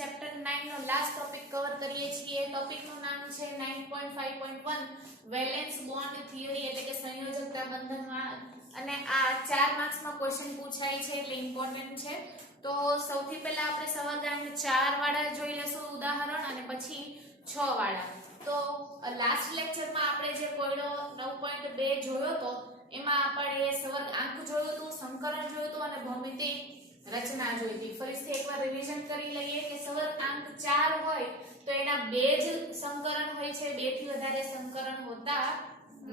Chapter 9 નો last topic cover કરીએ છીએ. ટોપિકનું નામ છે 9.5.1 વેલેન્સ બોન્ડ થિયરી એટલે કે સંયોજકતા બંધનમાં. અને આ 4 માર્ક્સમાં ક્વેશ્ચન પૂછાય છે એટલે ઇમ્પોર્ટન્ટ છે. તો સૌથી પહેલા આપણે સવાદાંક 4 વાળા જોઈ લેશું ઉદાહરણ અને પછી 6 વાળા. તો લાસ્ટ લેક્ચરમાં આપણે જે કોયડો 9.2 જોયો તો એમાં આપણે સવર્ગાંક જોયો તો, સંકરણ જોયો તો અને ભૌમિતિક રચના જોઈ હતી. ફરીથી એકવાર રિવિઝન કરી લઈએ કે સવર્ગાંક 4 હોય તો એના બે જ સંકરણ હોય છે, બે થી વધારે સંકરણ હોતા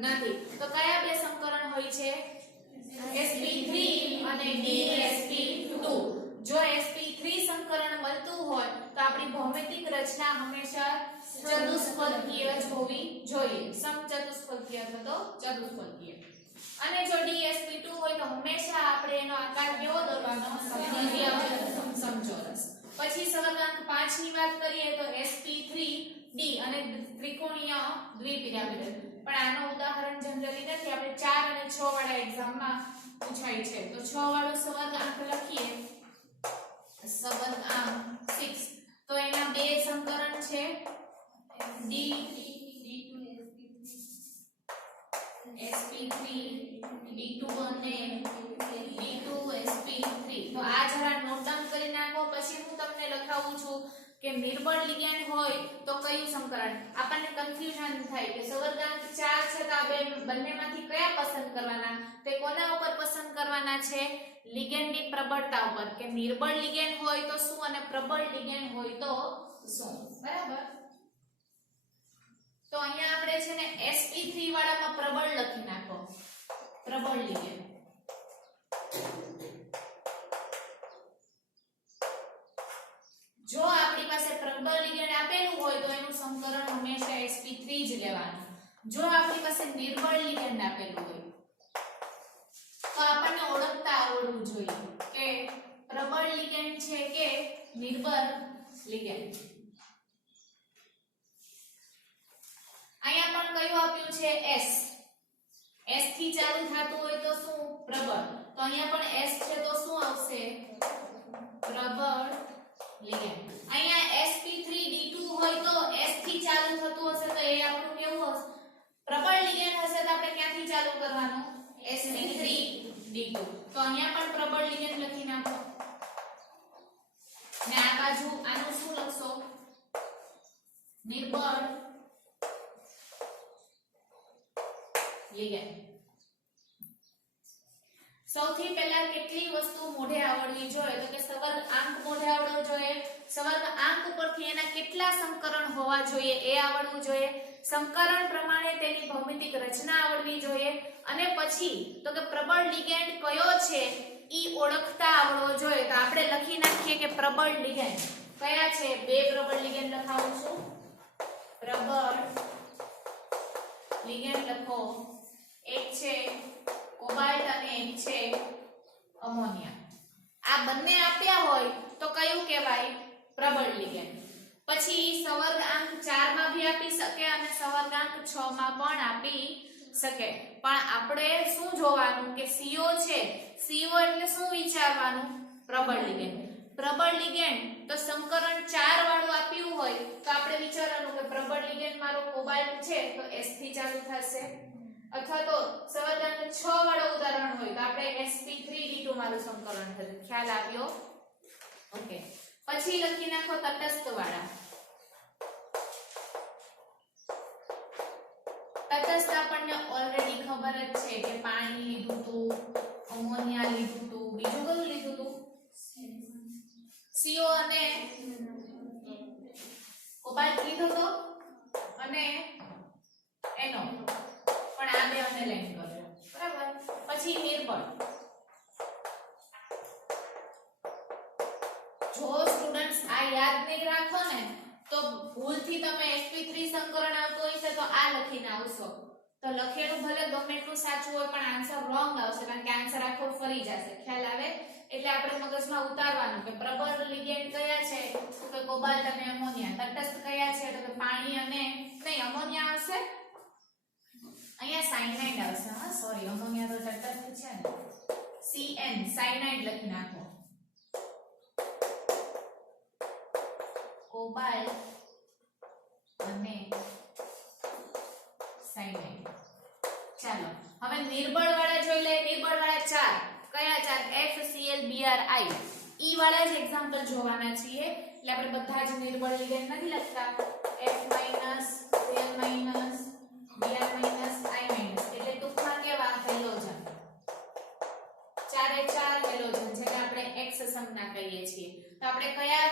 નથી. તો કયા બે સંકરણ હોય છે? sp3 અને dsp2. જો sp3 સંકરણ મળતું હોય તો આપણી ભૌમિતિક રચના હંમેશા ચતુષ્ફલકીય જ હોવી જોઈએ. સમચતુષ્ફલકીય અથવા તો ચતુષ્ફલકીય. અને જો dsp2 હોય તો હંમેશા આપણે એનો આકાર કેવો દોરવાનો? સમદ્વિય સમચોરસ. પછી સવર્ગાંક 5 ની વાત કરીએ તો sp3d અને ત્રિકોણીય દ્વિપિરામિડ. પણ આનો ઉદાહરણ જનરલી નથી, આપણે 4 અને 6 વાળા એક્ઝામમાં પૂછાય છે. તો 6 વાળો સવર્ગાંક લખીએ, સવર્ગાંક 6. તો એના બે સંકરણ છે sp3 d2 અને d2sp3. તો આ જરા નોટ ડાઉન કરી નાખો. પછી હું તમને લખાવું છું કે નિર્બળ લિગેન્ડ હોય તો કયું સંકરણ. આપણને કન્ફ્યુઝન થાય કે સવર્ગાંક 4 છે તો આ બંનેમાંથી કયા પસંદ કરવાના. તે કોના ઉપર પસંદ કરવાના છે? લિગેન્ડની પ્રબળતા ઉપર, કે નિર્બળ લિગેન્ડ હોય તો શું અને પ્રબળ લિગેન્ડ હોય તો શું. બરાબર. તો અહીંયા આપણે છે ને sp3 વાળામાં પ્રબળ લખી નાખો, પ્રબળ લિગેન્ડ. જો આપણી પાસે પ્રબળ લિગેન્ડ આપેલું હોય તો એનું સંકરણ હંમેશા sp3 જ લેવાનું. જો આપણી પાસે નિર્બળ લિગેન્ડ આપેલું હોય તો આપણને ઓળખતા આવડવું જોઈએ કે પ્રબળ લિગેન્ડ છે કે નિર્બળ લિગેન્ડ. અહીંયા પણ કયું આપ્યું છે? s. s થી ચાલુ થતું હોય તો શું? પ્રબળ. તો અહીંયા પણ s છે તો શું આવશે? પ્રબળ લિગેન્ડ. અહીંયા sp3d2 હોય તો s થી ચાલુ થતું હશે તો એ આપણું કેવું હશે? પ્રબળ લિગેન્ડ હશે. તો આપણે ક્યાંથી ચાલુ કરવાનું? sp3d2. તો અહીંયા પણ પ્રબળ લિગેન્ડ લખી નાખો. ને આ બાજુ આનું શું લખશો? નિર્બળ લિગેન્ડ. સૌથી પહેલા કેટલી વસ્તુ મોઢે આવડવી જોઈએ? તો કે સવર્ગાંક મોઢે આવડવો જોઈએ. સવર્ગાંક ઉપરથી એના કેટલા સંકરણ હોવા જોઈએ એ આવડવું જોઈએ. સંકરણ પ્રમાણે તેની ભૌમિતિક રચના આવડવી જોઈએ. અને પછી તો કે પ્રબળ લિગેન્ડ કયો છે ઈ ઓળખતા આવડવો જોઈએ. તો આપણે લખી નાખીએ કે પ્રબળ લિગેન્ડ કયા છે. બે પ્રબળ લિગેન્ડ લખાવું છું. પ્રબળ લિગેન્ડ લખો. એક છે કોબાલ્ટ અને એક છે અમોનિયા. આ બંને આપ્યા હોય તો કયું કહેવાય? પ્રબળ લિગેન્ડ. પછી સવર્ગાંક 4 માં ભી આપી શકે અને સવર્ગાંક 6 માં પણ આપી શકે. પણ આપણે શું જોવાનું કે CO છે. CO એટલે શું વિચારવાનું? પ્રબળ લિગેન્ડ. પ્રબળ લિગેન્ડ તો સંકરણ 4 વાળું આપ્યું હોય તો આપણે વિચારવાનું કે પ્રબળ લિગેન્ડ મારો કોબાલ્ટ છે તો s થી ચાલુ થશે. અથવા તો સવર્ગાંક 6 વાળો ઉદાહરણ હોય તો આપણે sp3d2 મારું સંકલન થશે. ખ્યાલ આવ્યો? ઓકે. પછી લખી નાખો તટસ્થ વાળા. તટસ્થ આપણને ઓલરેડી ખબર જ છે કે પાણી લીધું તું, અમોનિયા લીધું તું, બીજું કયું લીધું તું? CO અને કોબાલ્ટ લીધો તો અને NO. પણ આ બે અંડરલાઈન કરજો. બરાબર. પછી નિર્બળ. જો સ્ટુડન્ટ્સ આ યાદ નહીં રાખો ને તો ભૂલથી તમે sp3 સંકરણ આવતો હશે તો આ લખીને આવશો તો લખેલું ભલે ગમે એટલું સાચું હોય પણ આન્સર રોંગ આવશે, કારણ કે આન્સર આખો ફરી જશે. ખ્યાલ આવે? એટલે આપણે મગજમાં ઉતારવાનું કે પ્રબળ લિગેન્ડ કયા છે? તો કે કોબાલ્ટ અને અમોનિયા. તટસ્થ કયા છે? તો કે પાણી અને નહીં, અમોનિયા આવશે. અહીંયા સાયનાઇડ આવશે. હા સોરી, અમોનિયા તો તટસ્થ છે ને. CN સાયનાઇડ લખી નાખો. કોબાલ્ટ અને સાયનાઇડ. ચાલો હવે નિર્બળ વાળા જોઈ લે. નિર્બળ વાળા ચાર કયા ચાર? FCl BrI. ઈ વાળા જ એક્ઝામ્પલ જોવાના છીએ એટલે આપણે બધા જ નિર્બળ લિગેન્ડ નથી લખતા. F- Cl- Br- I- એટલે ટૂંકમાં કેવા? હેલોજન. ચારે ચાર હેલોજન જેને આપણે X સંજ્ઞા કહીએ છીએ. તો આપણે કયા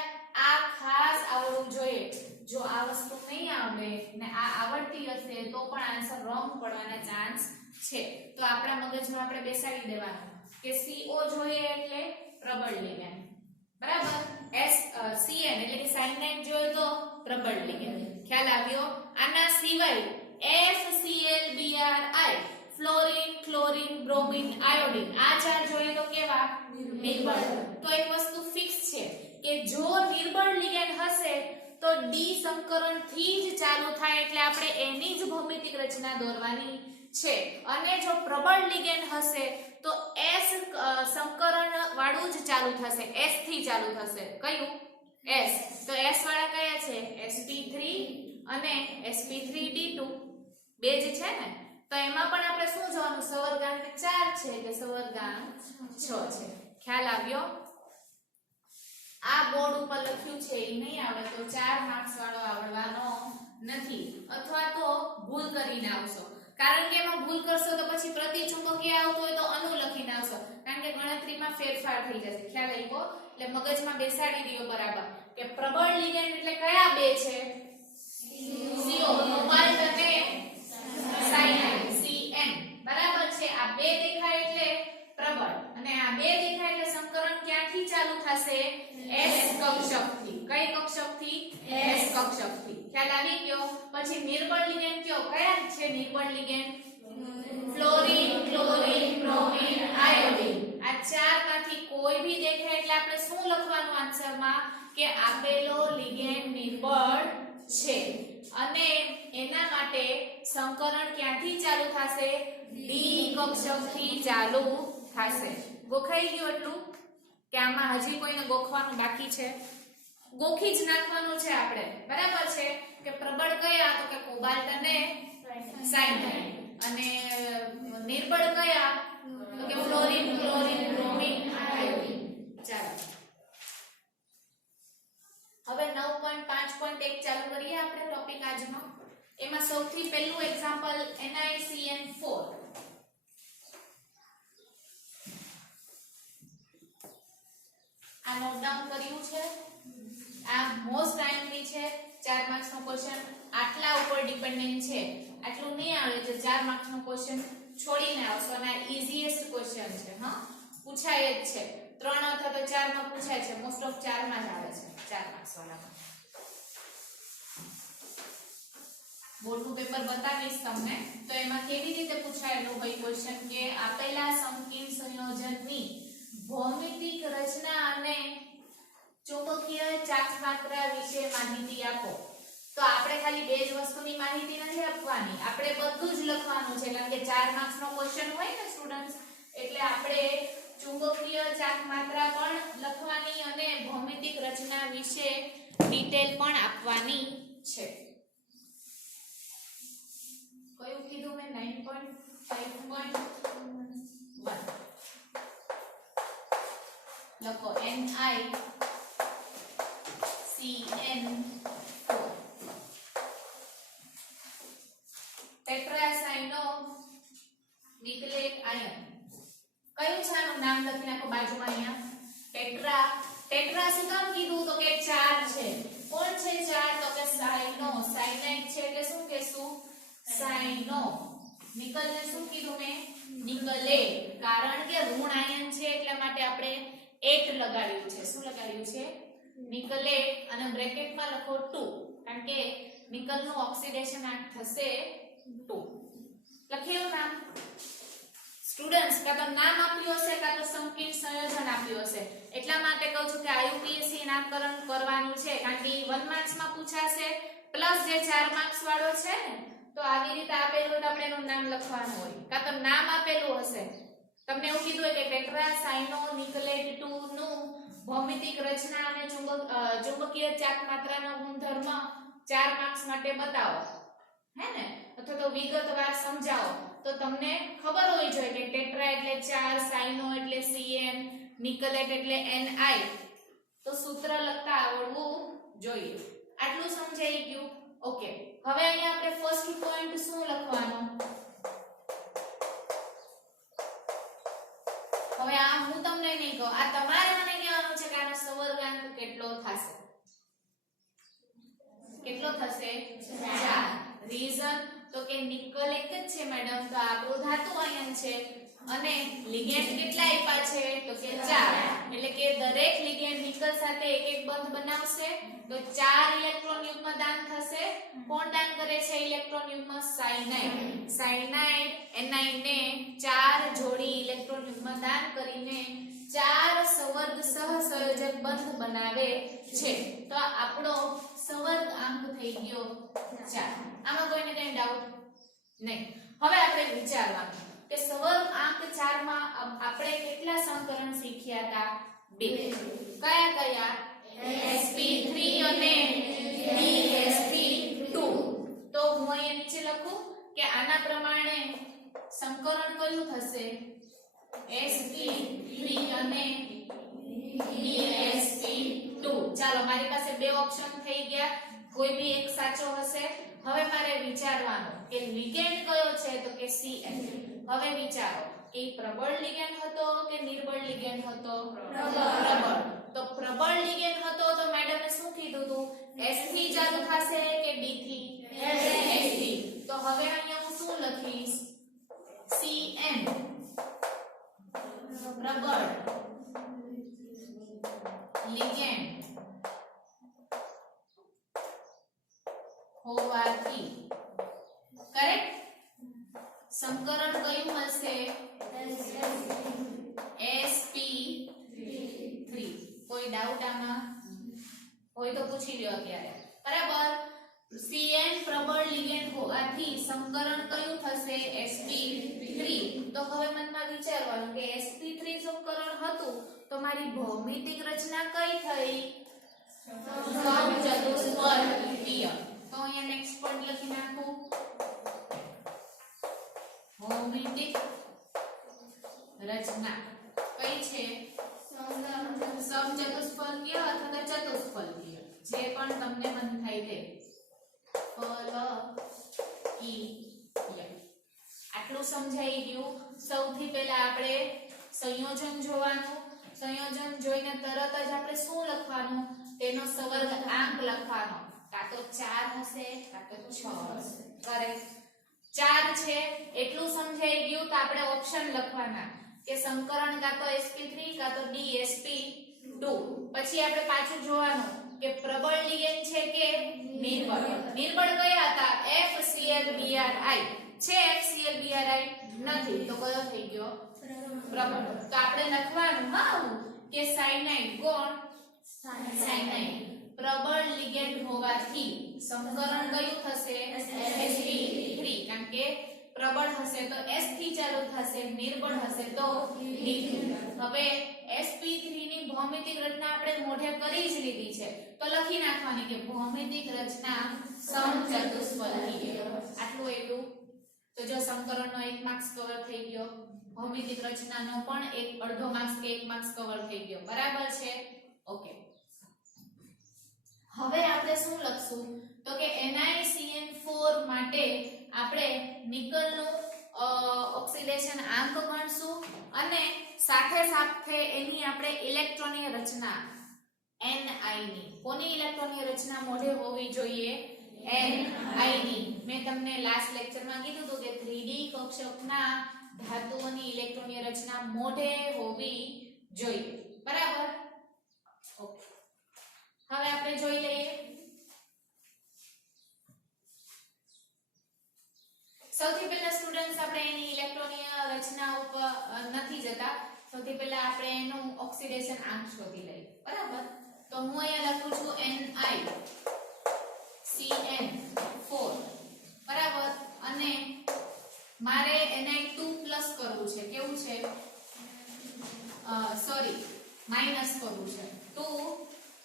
આ ખાસ આવડવું જોઈએ. જો આ વસ્તુ નહીં આવડે ને આ આવડતી હશે તો પણ આન્સર રોંગ પડવાના ચાન્સ છે. તો આપણા મગજમાં આપણે બેસાડી દેવાનું કે CO જોઈએ એટલે પ્રબળ લિગેન્ડ, બરાબર. Cn એટલે કે સાયનાઇડ જોઈએ તો પ્રબળ લિગેન્ડ. ખ્યાલ આવ્યો? આના સિવાય FCl BrI, fluorine, chlorine, bromine, iodine આ ચાર જોઈએ તો કેવા? નિર્બળ. તો એક વસ્તુ ફિક્સ છે કે જો નિર્બળ લિગેન્ડ હશે તો ડી સંકરણ થી જ ચાલુ થાય એટલે આપણે એની જ ભૌમિતિક રચના દોરવાની છે. અને જો પ્રબળ લિગેન્ડ હશે તો S સંકરણ વાળું જ ચાલુ થશે. S થી ચાલુ થશે. કયું? S. તો S વાળા કયા છે? sp3 અને sp3d2 બે જ છે ને. તો એમાં પણ આપણે શું જોવાનું? સવર્ગાંક 4 છે કે સવર્ગાંક 6 છે. ખ્યાલ આવ્યો? આ બોર્ડ ઉપર લખ્યું છે એ નહીં આવે તો 4 માર્ક્સ વાળો આવડવાનો નથી અથવા તો ભૂલ કરીને આવશો. કારણ કે એમાં ભૂલ કરશો તો પછી પ્રતિચુંબકીય આવતું હોય તો અનુ લખીને આવશો કારણ કે ગણતરીમાં ફેરફાર થઈ જશે. ખ્યાલ આવ્યો? એટલે મગજમાં બેસાડી દયો બરાબર કે પ્રબળ લિગેન્ડ એટલે કયા બે છે? CO કોબાલ્ટ અને સાયનાઇડ Cn. બરાબર છે. આ બે દેખાય એટલે પ્રબળ અને આ બે દેખાય એટલે સંકરણ ક્યાંથી ચાલુ થશે? S કક્ષકથી. કઈ કક્ષકથી? S કક્ષકથી. ખ્યાલ આવી ગયો? પછી નિર્બળ લિગેન્ડ કયો? કયા છે નિર્બળ ligand? Fluorine, chlorine, bromine, iodine. આ ચારમાંથી કોઈ ભી દેખાય એટલે આપણે શું લખવાનું આન્સરમાં? કે આપેલો લિગેન્ડ નિર્બળ છે અને એના માટે સંકરણ ક્યાંથી ચાલુ થશે? D કક્ષકથી ચાલુ થશે. ગોખાઈ ગયું એટલું કે આમાં હજી કોઈને ગોખવાનું બાકી છે? ગોખી જ નાખવાનું છે આપણે. બરાબર છે કે પ્રબળ કયા? તો કે કોબાલ્ટ અને સાયનાઇડ. અને નિર્બળ કયા? તો કે ફ્લોરીન, ક્લોરીન, બ્રોમિન, આયોડીન. ચાલો હવે 9.5.1 ચાલુ કરીએ આપણે ટોપિક આજનો. એમાં સૌથી પહેલું એક્ઝામ્પલ NiCN4. આ નોટ ડાઉન કર્યું છે. આ મોસ્ટ ટાઈમલી છે. 4 માર્ક્સ નો ક્વેશ્ચન આટલા ઉપર ડિપેન્ડન્ટ છે. આટલું નહીં આવે તો 4 માર્ક્સ નો ક્વેશ્ચન છોડીને આવશો અને આ ઈઝીએસ્ટ ક્વેશ્ચન છે. હા, પૂછાય જ છે. 3 અથવા તો 4 માં પૂછાય છે. મોસ્ટ ઓફ 4 માં જ આવે છે. 4 માર્ક્સ વાળામાં. બોર્ડનું પેપર બતાવીશ તમને તો એમાં કેવી રીતે પૂછાયેલો હોય ક્વેશ્ચન કે આપેલા સંકીર્ણ સંયોજનની ભૌમિતિક રચના અને ચુંબકીય ચાર્જમાત્રા વિશે માહિતી આપો. તો આપણે ખાલી બે જ વસ્તુની માહિતી નથી આપવાની, આપણે બધું જ લખવાનું છે કારણ કે 4 માર્ક્સ નો ક્વેશ્ચન હોય ને સ્ટુડન્ટ્સ, એટલે આપણે ચુંબકીય ચાર્જમાત્રા પણ લખવાની અને ભૌમિતિક રચના વિશે ડિટેલ પણ આપવાની છે. કયું કીધું મેં? 9.5.1 લખો NiCN4 ટેટ્રાસાયનો નિકલેટ આયન. કયું છે આનું નામ લખી નાખો બાજુમાં અહીંયા. ટેટ્રા. ટેટ્રા શું કામ કીધું? તો કે 4 છે. કોણ છે 4? તો કે સાયનો. સાયનાઇડ છે એટલે શું કહેશું? સાયનો. નિકલ ને શું કીધું મેં? નિકલેટ. કારણ કે ઋણ આયન છે એટલા માટે આપણે 8 લગાડ્યું છે. શું લગાડ્યું છે? નિકલેટ. અને બ્રેકેટમાં લખો 2 કારણ કે નિકલનું ઓક્સિડેશન થશે 2. લખ્યું નામ? સ્ટુડન્ટ્સ કાં તો નામ આપ્યું હશે કાં તો સંકીર્ણ સંયોજન આપ્યું હશે. એટલા માટે કહું છું કે IUPAC નામકરણ કરવાનું છે કારણ કે 1 માર્ક્સ માં પૂછાશે પ્લસ જે 4 માર્ક્સ વાળો છે ને તો આવી રીતે આપેલું તો આપણે એનું નામ લખવાનું હોય કાં તો નામ આપેલું હશે. તમને એવું કીધું હોય કે ટેટ્રાસાયનો નિકલેટ 2 નું ભૌમિતિક રચના અને ચુંબકીય ચાક માત્રાનો ગુણધર્મ 4 માર્ક્સ માટે બતાવો, હે ને, અથવા તો વિગતવાર સમજાવો. તો તમને ખબર હોવી જોઈએ કે ટેટ્રા એટલે 4, સાયનો એટલે Cn, નિકલેટ એટલે Ni. તો સૂત્ર લખતા આવડવું જોઈએ. આટલું સમજાઈ ગયું? ઓકે. હવે અહીંયા આપણે ફર્સ્ટ પોઈન્ટ શું લખવાનું? હવે આ હું તમને નહીં કહું, આ તમારે મને કહેવાનું છે કે આનો સવર્ગાંક કેટલો થશે. કેટલો થશે? 4. રીઝન તો કે નિકલ એક જ છે મેડમ, તો આપણું ધાતુ આયન છે અને લિગેન્ડ કેટલા આપ્યા છે? તો કે 4. એટલે કે દરેક લિગેન્ડ નિકલ સાથે એક એક બંધ બનાવશે તો 4 ઇલેક્ટ્રોન યુગ્મ દાન થશે. કોણ દાન કરે છે ઇલેક્ટ્રોન યુગ્મ? સાયનાઇડ. સાયનાઇડ Ni ને 4 જોડી ઇલેક્ટ્રોન યુગ્મ દાન કરીને 4 સવર્ગ સહસંયોજક બંધ બનાવે છે. તો આપણો સવર્ગાંક થઈ ગયો 4. આમાં કોઈને કઈ ડાઉટ નહીં? હવે આપણે વિચારવાનું કે સવર્ગાંક 4 માં આપણે કેટલા સમીકરણ શીખ્યા હતા? 2. કયા કયા? sp3 અને dsp2. તો હું અહીં નીચે લખું કે આના પ્રમાણે સંકરણ કયું થશે? sp3 અને dsp2. ચાલો, મારી પાસે બે ઓપ્શન થઈ ગયા, કોઈ બી એક સાચો હશે. હવે મારે વિચારવાનું કે લિગેન્ડ કયો છે? તો કે Cn. હવે વિચારો કે પ્રબળ લિગેન્ડ હતો કે નિર્બળ લિગેન્ડ હતો? પ્રબળ. તો પ્રબળ લિગેન્ડ હતો તો મેડમે શું કીધું હતું? S થી ચાલુ થશે કે D થી? S થી. તો હવે અહીંયા હું શું લખીશ? Cn પ્રબળ લિગેન્ડ હોવાથી કરેક્ટ સંકરણ કયું મળશે? sp3. કોઈ ડાઉટ આમાં હોય તો પૂછી લ્યો અત્યારે. બરાબર. Cn પ્રબળ લિગેન્ડ હોવાથી સંકરણ કયું થશે? sp3. તો હવે મનમાં વિચારવાનું કે sp3 સંકરણ હતું તો મારી ભૌમિતિક રચના કઈ થઈ? સમચતુષ્ફલકીય. તો અહીંયા નેક્સ્ટ પોઈન્ટ લખી નાખું. ભૌમિતિક રચના કઈ છે? સમચતુષ્ફલકીય અથવા તો ચતુષ્ફલકીય, જે પણ તમને મન થાય તે. ફલકીય. આટલું સમજાઈ ગયું? સૌથી પહેલા આપણે સંયોજન જોવાનું. સંયોજન જોઈને તરત જ આપણે શું લખવાનું? તેનો સવર્ગાંક લખવાનો. કાં તો 4 હશે કાં તો 6 હશે. કરેક્ટ. 4 છે એટલું સમજાઈ ગયું. તો આપણે ઓપ્શન લખવાના કે સંકરણ કાં તો sp3 કાં તો dsp2. પછી આપણે પાછું જોવાનું કે પ્રબળ લિગેન્ડ છે કે નિર્બળ. નિર્બળ કયા હતા? FClBri. છે FClBri? નથી. તો કયો થઈ ગયો? પ્રબળ. તો આપણે લખવાનું કે સાયનાઇડ. કોણ? સાયનાઇડ પ્રબળ લિગેન્ડ હોવાથી સંકરણ કયું થશે? sp3. કારણ કે પ્રબળ હશે તો S થી ચાલુ થશે, નિર્બળ હશે તો D. હવે sp3 ની ભૌમિતિક રચના આપણે મોઢે કરી જ લીધી છે તો લખી નાખવાની કે ભૌમિતિક રચના સમચતુષ્ફલકીય. આટલું એટલું. તો જો સંકરણનો 1 માર્ક્સ કવર થઈ ગયો, ભૌમિતિક રચનાનો પણ અડધો માર્ક્સ કે 1 માર્ક્સ કવર થઈ ગયો. બરાબર છે? ઓકે. હવે આપણે શું લખશું? તો કે NiCN4 માટે આપણે નિકલનું ઓક્સિડેશન આંક ગણશું અને સાથે સાથે એની આપણે ઇલેક્ટ્રોનની રચના Ni ની. કોની ઇલેક્ટ્રોનની રચના મોઢે હોવી જોઈએ? Ni ની. મેં તમને લાસ્ટ લેક્ચરમાં કીધું હતું કે 3D કક્ષકના ધાતુઓની ઇલેક્ટ્રોનની રચના મોઢે હોવી જોઈએ. બરાબર? ઓકે. હવે આપણે જોઈ લઈએ. સૌથી પહેલા સ્ટુડન્ટ્સ આપણે એની ઇલેક્ટ્રોનીય રચના ઉપર નથી જતા. સૌથી પહેલા આપણે એનું ઓક્સિડેશન આંક શોધી લઈએ. બરાબર? તો હું અહીંયા લખું છું NiCN4. બરાબર? અને મારે Ni2+ કરવું છે. કેવું છે? સોરી, માઈનસ કરવું છે 2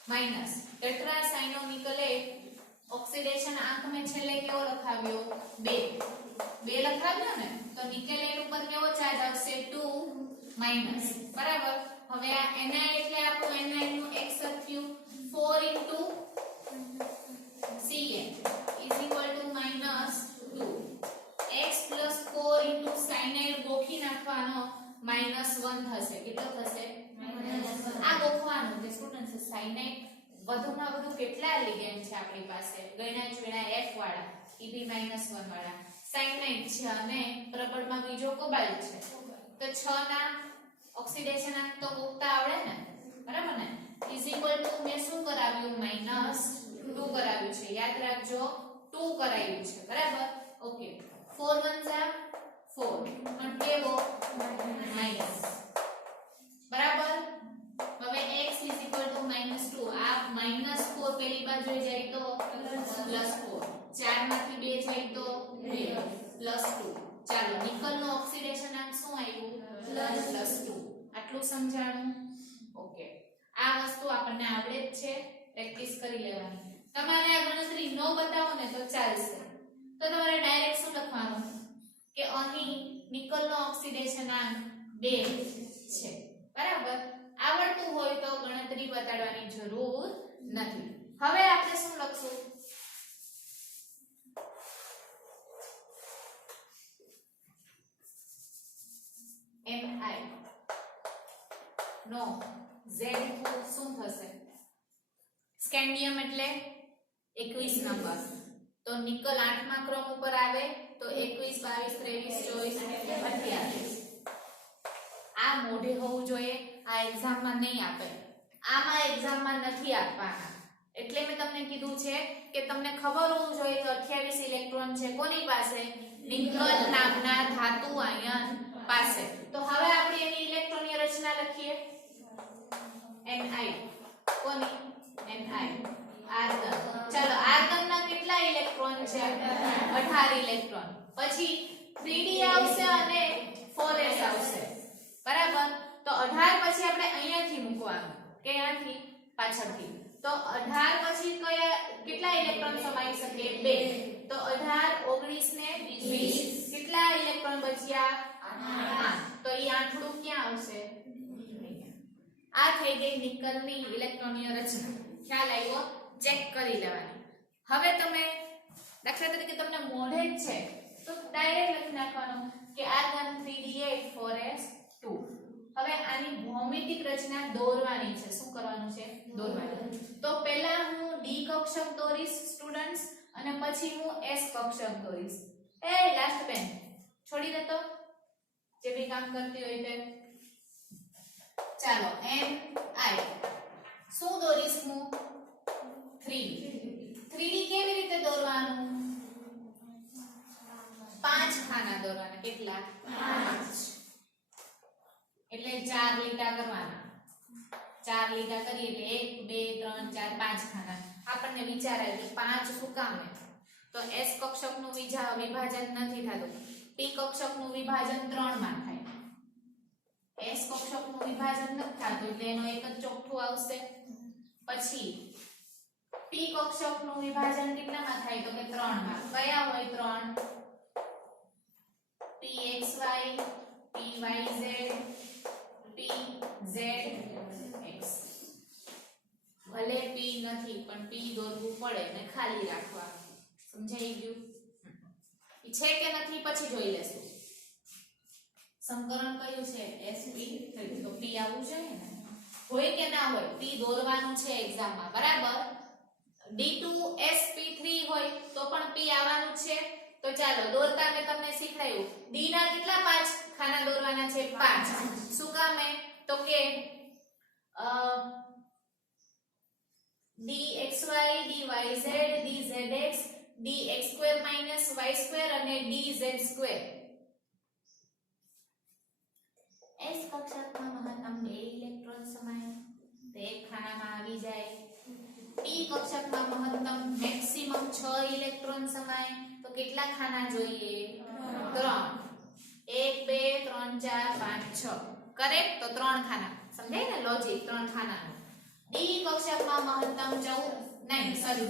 માઈનસ ટેટ્રાસાયનોનિકલે ઓક્સિડેશન આંક મેં છેલ્લે કેવો લખાવ્યો 2 લખાવ્યો ને તો નિકેલેટ ઉપર કેવો ચાર્જ આવશે 2 માઈનસ બરાબર હવે આ Ni એટલે આપણું Ni નું એક્સેપ્ટ થયું 4 into Cn is equal to -2 x plus 4 into cyanide ગોખી નાખવાનો -1 થશે કેટલો થશે આ ગોખવાનું કે સ્ટુડન્ટ્સ સાયનાઇડ વધુમાં વધુ કેટલા લિગેન્ડ છે આપણી પાસે ગણ્યા ચૂણા F વાળા Eb -1 વાળા સાયનાઇડ છે અને પ્રબળમાં બીજો કોબાલ્ટ છે તો 6 ના ઓક્સિડેશન આંક તો ગોખતા આવડે ને બરાબર ને ઇઝ ઇક્વલ ટુ મે શું કરાવ્યું -2 કરાવ્યું છે યાદ રાખજો 2 કરાવ્યું છે બરાબર ઓકે 4 1 4 પણ કેવો માઈનસ બરાબર હવે x -2 આ -4 પેલી બાજુ જાય તો +4 4 માંથી 2 જાય તો 2 +2 ચાલો નિકલ નું ઓક્સિડેશન આંક શું આવ્યું +2 આટલું સમજાણું ઓકે આ વસ્તુ આપણને આવડે જ છે પ્રેક્ટિસ કરી લેવાની તમારે આ ગણતરી ન બતાવો ને તો ચાલશે તો તમારે ડાયરેક્ટ શું લખવાનું કે અહીં નિકલ નો ઓક્સિડેશન આંક 2 છે બરાબર આવડતું હોય તો ગણતરી બતાડવાની જરૂર નથી હવે આપણે શું લખશું Mi નો Z શું થશે સ્કેન્ડિયમ એટલે 21 નંબર તો નિકલ 8મા ક્રમ ઉપર આવે તો 21 22 23 24 28 આ મોઢે હોવું જોઈએ આ એક્ઝામમાં નહીં આપે આમાં એક્ઝામમાં નથી આપવાના એટલે મેં તમને કીધું છે કે તમને ખબર હોવું જોઈએ કે 28 ઇલેક્ટ્રોન છે કોની પાસે નિકલ નામના ધાતુ આયન પાસે તો હવે આપણે એની ઇલેક્ટ્રોનની રચના લખીએ Ni કોની Ni આર્ગન ચાલો આર્ગન ના કેટલા ઇલેક્ટ્રોન છે 18 ઇલેક્ટ્રોન પછી 3d આવશે અને 4s આવશે બરાબર તો 18 પછી આપણે અહીંયાથી મૂકવાનું કે અહીંયાથી પાછળથી તો 18 પછી કયા કેટલા ઇલેક્ટ્રોન સમાઈ શકે 2 તો 18 19 ને 20 કેટલા ઇલેક્ટ્રોન બચ્યા 8 તો ઈ આંઠડું ક્યાં આવશે આ થઈ ગઈ નિકલની ઇલેક્ટ્રોનીય રચના ખ્યાલ આવ્યો ચેક કરી લેવાની હવે તમે દાખલા તરીકે તમને મોઢે જ છે તો ડાયરેક્ટ લખી નાખવાનું કે આર્ગન 3d8 4s2 હવે આની ભૌમિતિક રચના દોરવાની છે શું કરવાનું છે દોરવાની તો પહેલા હું d કક્ષક દોરીશ સ્ટુડન્ટ્સ અને પછી હું s કક્ષક દોરીશ એ લાસ્ટ પેન છોડી દે તો જે ભી કામ કરતી હોય તે ચાલો Mi શું દોરીશ હું 3d કેવી રીતે દોરવાનું 5 ખાના દોરવાના કેટલા 5 એટલે 4 લીટા કરવાના 4 લીટા કરીએ એટલે 1 2 3 4 5 ખાના આપણને વિચાર આવ્યો કે 5 શું કામ તો s કક્ષકનું વિભાજન નથી થતું p કક્ષકનું વિભાજન 3 માં થાય s કક્ષકનું વિભાજન નથી થતું એટલે એનો એક જ ચોખ્ઠું આવશે પછી p કક્ષકનું વિભાજન કેટલામાં થાય તો કે 3 માં કયા હોય 3 pxy pyz pzx ભલે p નથી પણ p દોરવું પડે ને ખાલી રાખવાનું સમજાઈ ગયું ઈ છે કે નથી પછી જોઈ લેશું સંકરણ કયું છે sp તો p આવવું જોઈએ ને હોય કે ના હોય p દોરવાનું છે એક્ઝામમાં બરાબર d2sp3 હોય તો પણ p આવવાનું છે તો ચાલો દોરતા મેં તમને શીખડાયું d ના કેટલા 5 ખાના દોરવાના છે 5 શું કામ હે તો કે dxy dyz dzx dx2 y2 અને dz2 s કક્ષકમાં મહત્તમ 2 ઇલેક્ટ્રોન સમાય તો એક ખાનામાં આવી જાય p કક્ષકમાં મહત્તમ મેક્સિમમ 6 ઇલેક્ટ્રોન સમાય તો કેટલા ખાના જોઈએ 3 1 2 3 4 5 6 કરેક્ટ તો 3 ખાના સમજાય ને લોજિક 3 ખાનાનું. ડી કક્ષકમાં મહત્તમ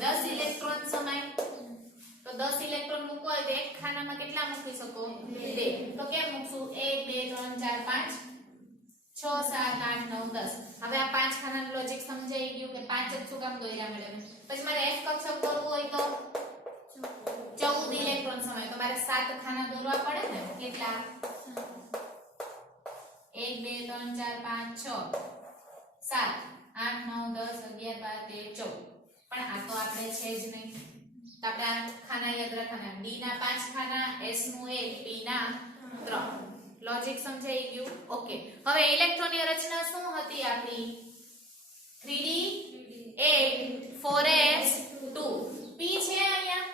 10 ઇલેક્ટ્રોન સમાય. તો 10 ઇલેક્ટ્રોન મૂકવો હોય તો એક ખાનામાં કેટલા મૂકી શકો? 2. તો કેમ મૂકશું? 1 2 3 4 5 6 7 8 9 10. હવે આ 5 ખાનાનું લોજિક સમજાઈ ગયું કે 5 જ શું કામ દોર્યા મેડમ? પછી મારે એક કક્ષક દોરવું હોય તો 14 ઇલેક્ટ્રોન સમાય. તો મારે 7 ખાના દોરવા પડે ને. કેટલા? 1 2 3 4 5 6 7 8 9 10 11 12 13 14. પણ આ તો આપણે છે જ નહીં. તો આપણે આ ખાના યાદ રાખવાના. ડી ના 5 ખાના, એસ નું 1, પી ના 3. લોજિક સમજાઈ ગયું? ઓકે. હવે ઇલેક્ટ્રોનની રચના શું હતી આપણી? 3d 8 4s 2. p છે અહીંયા?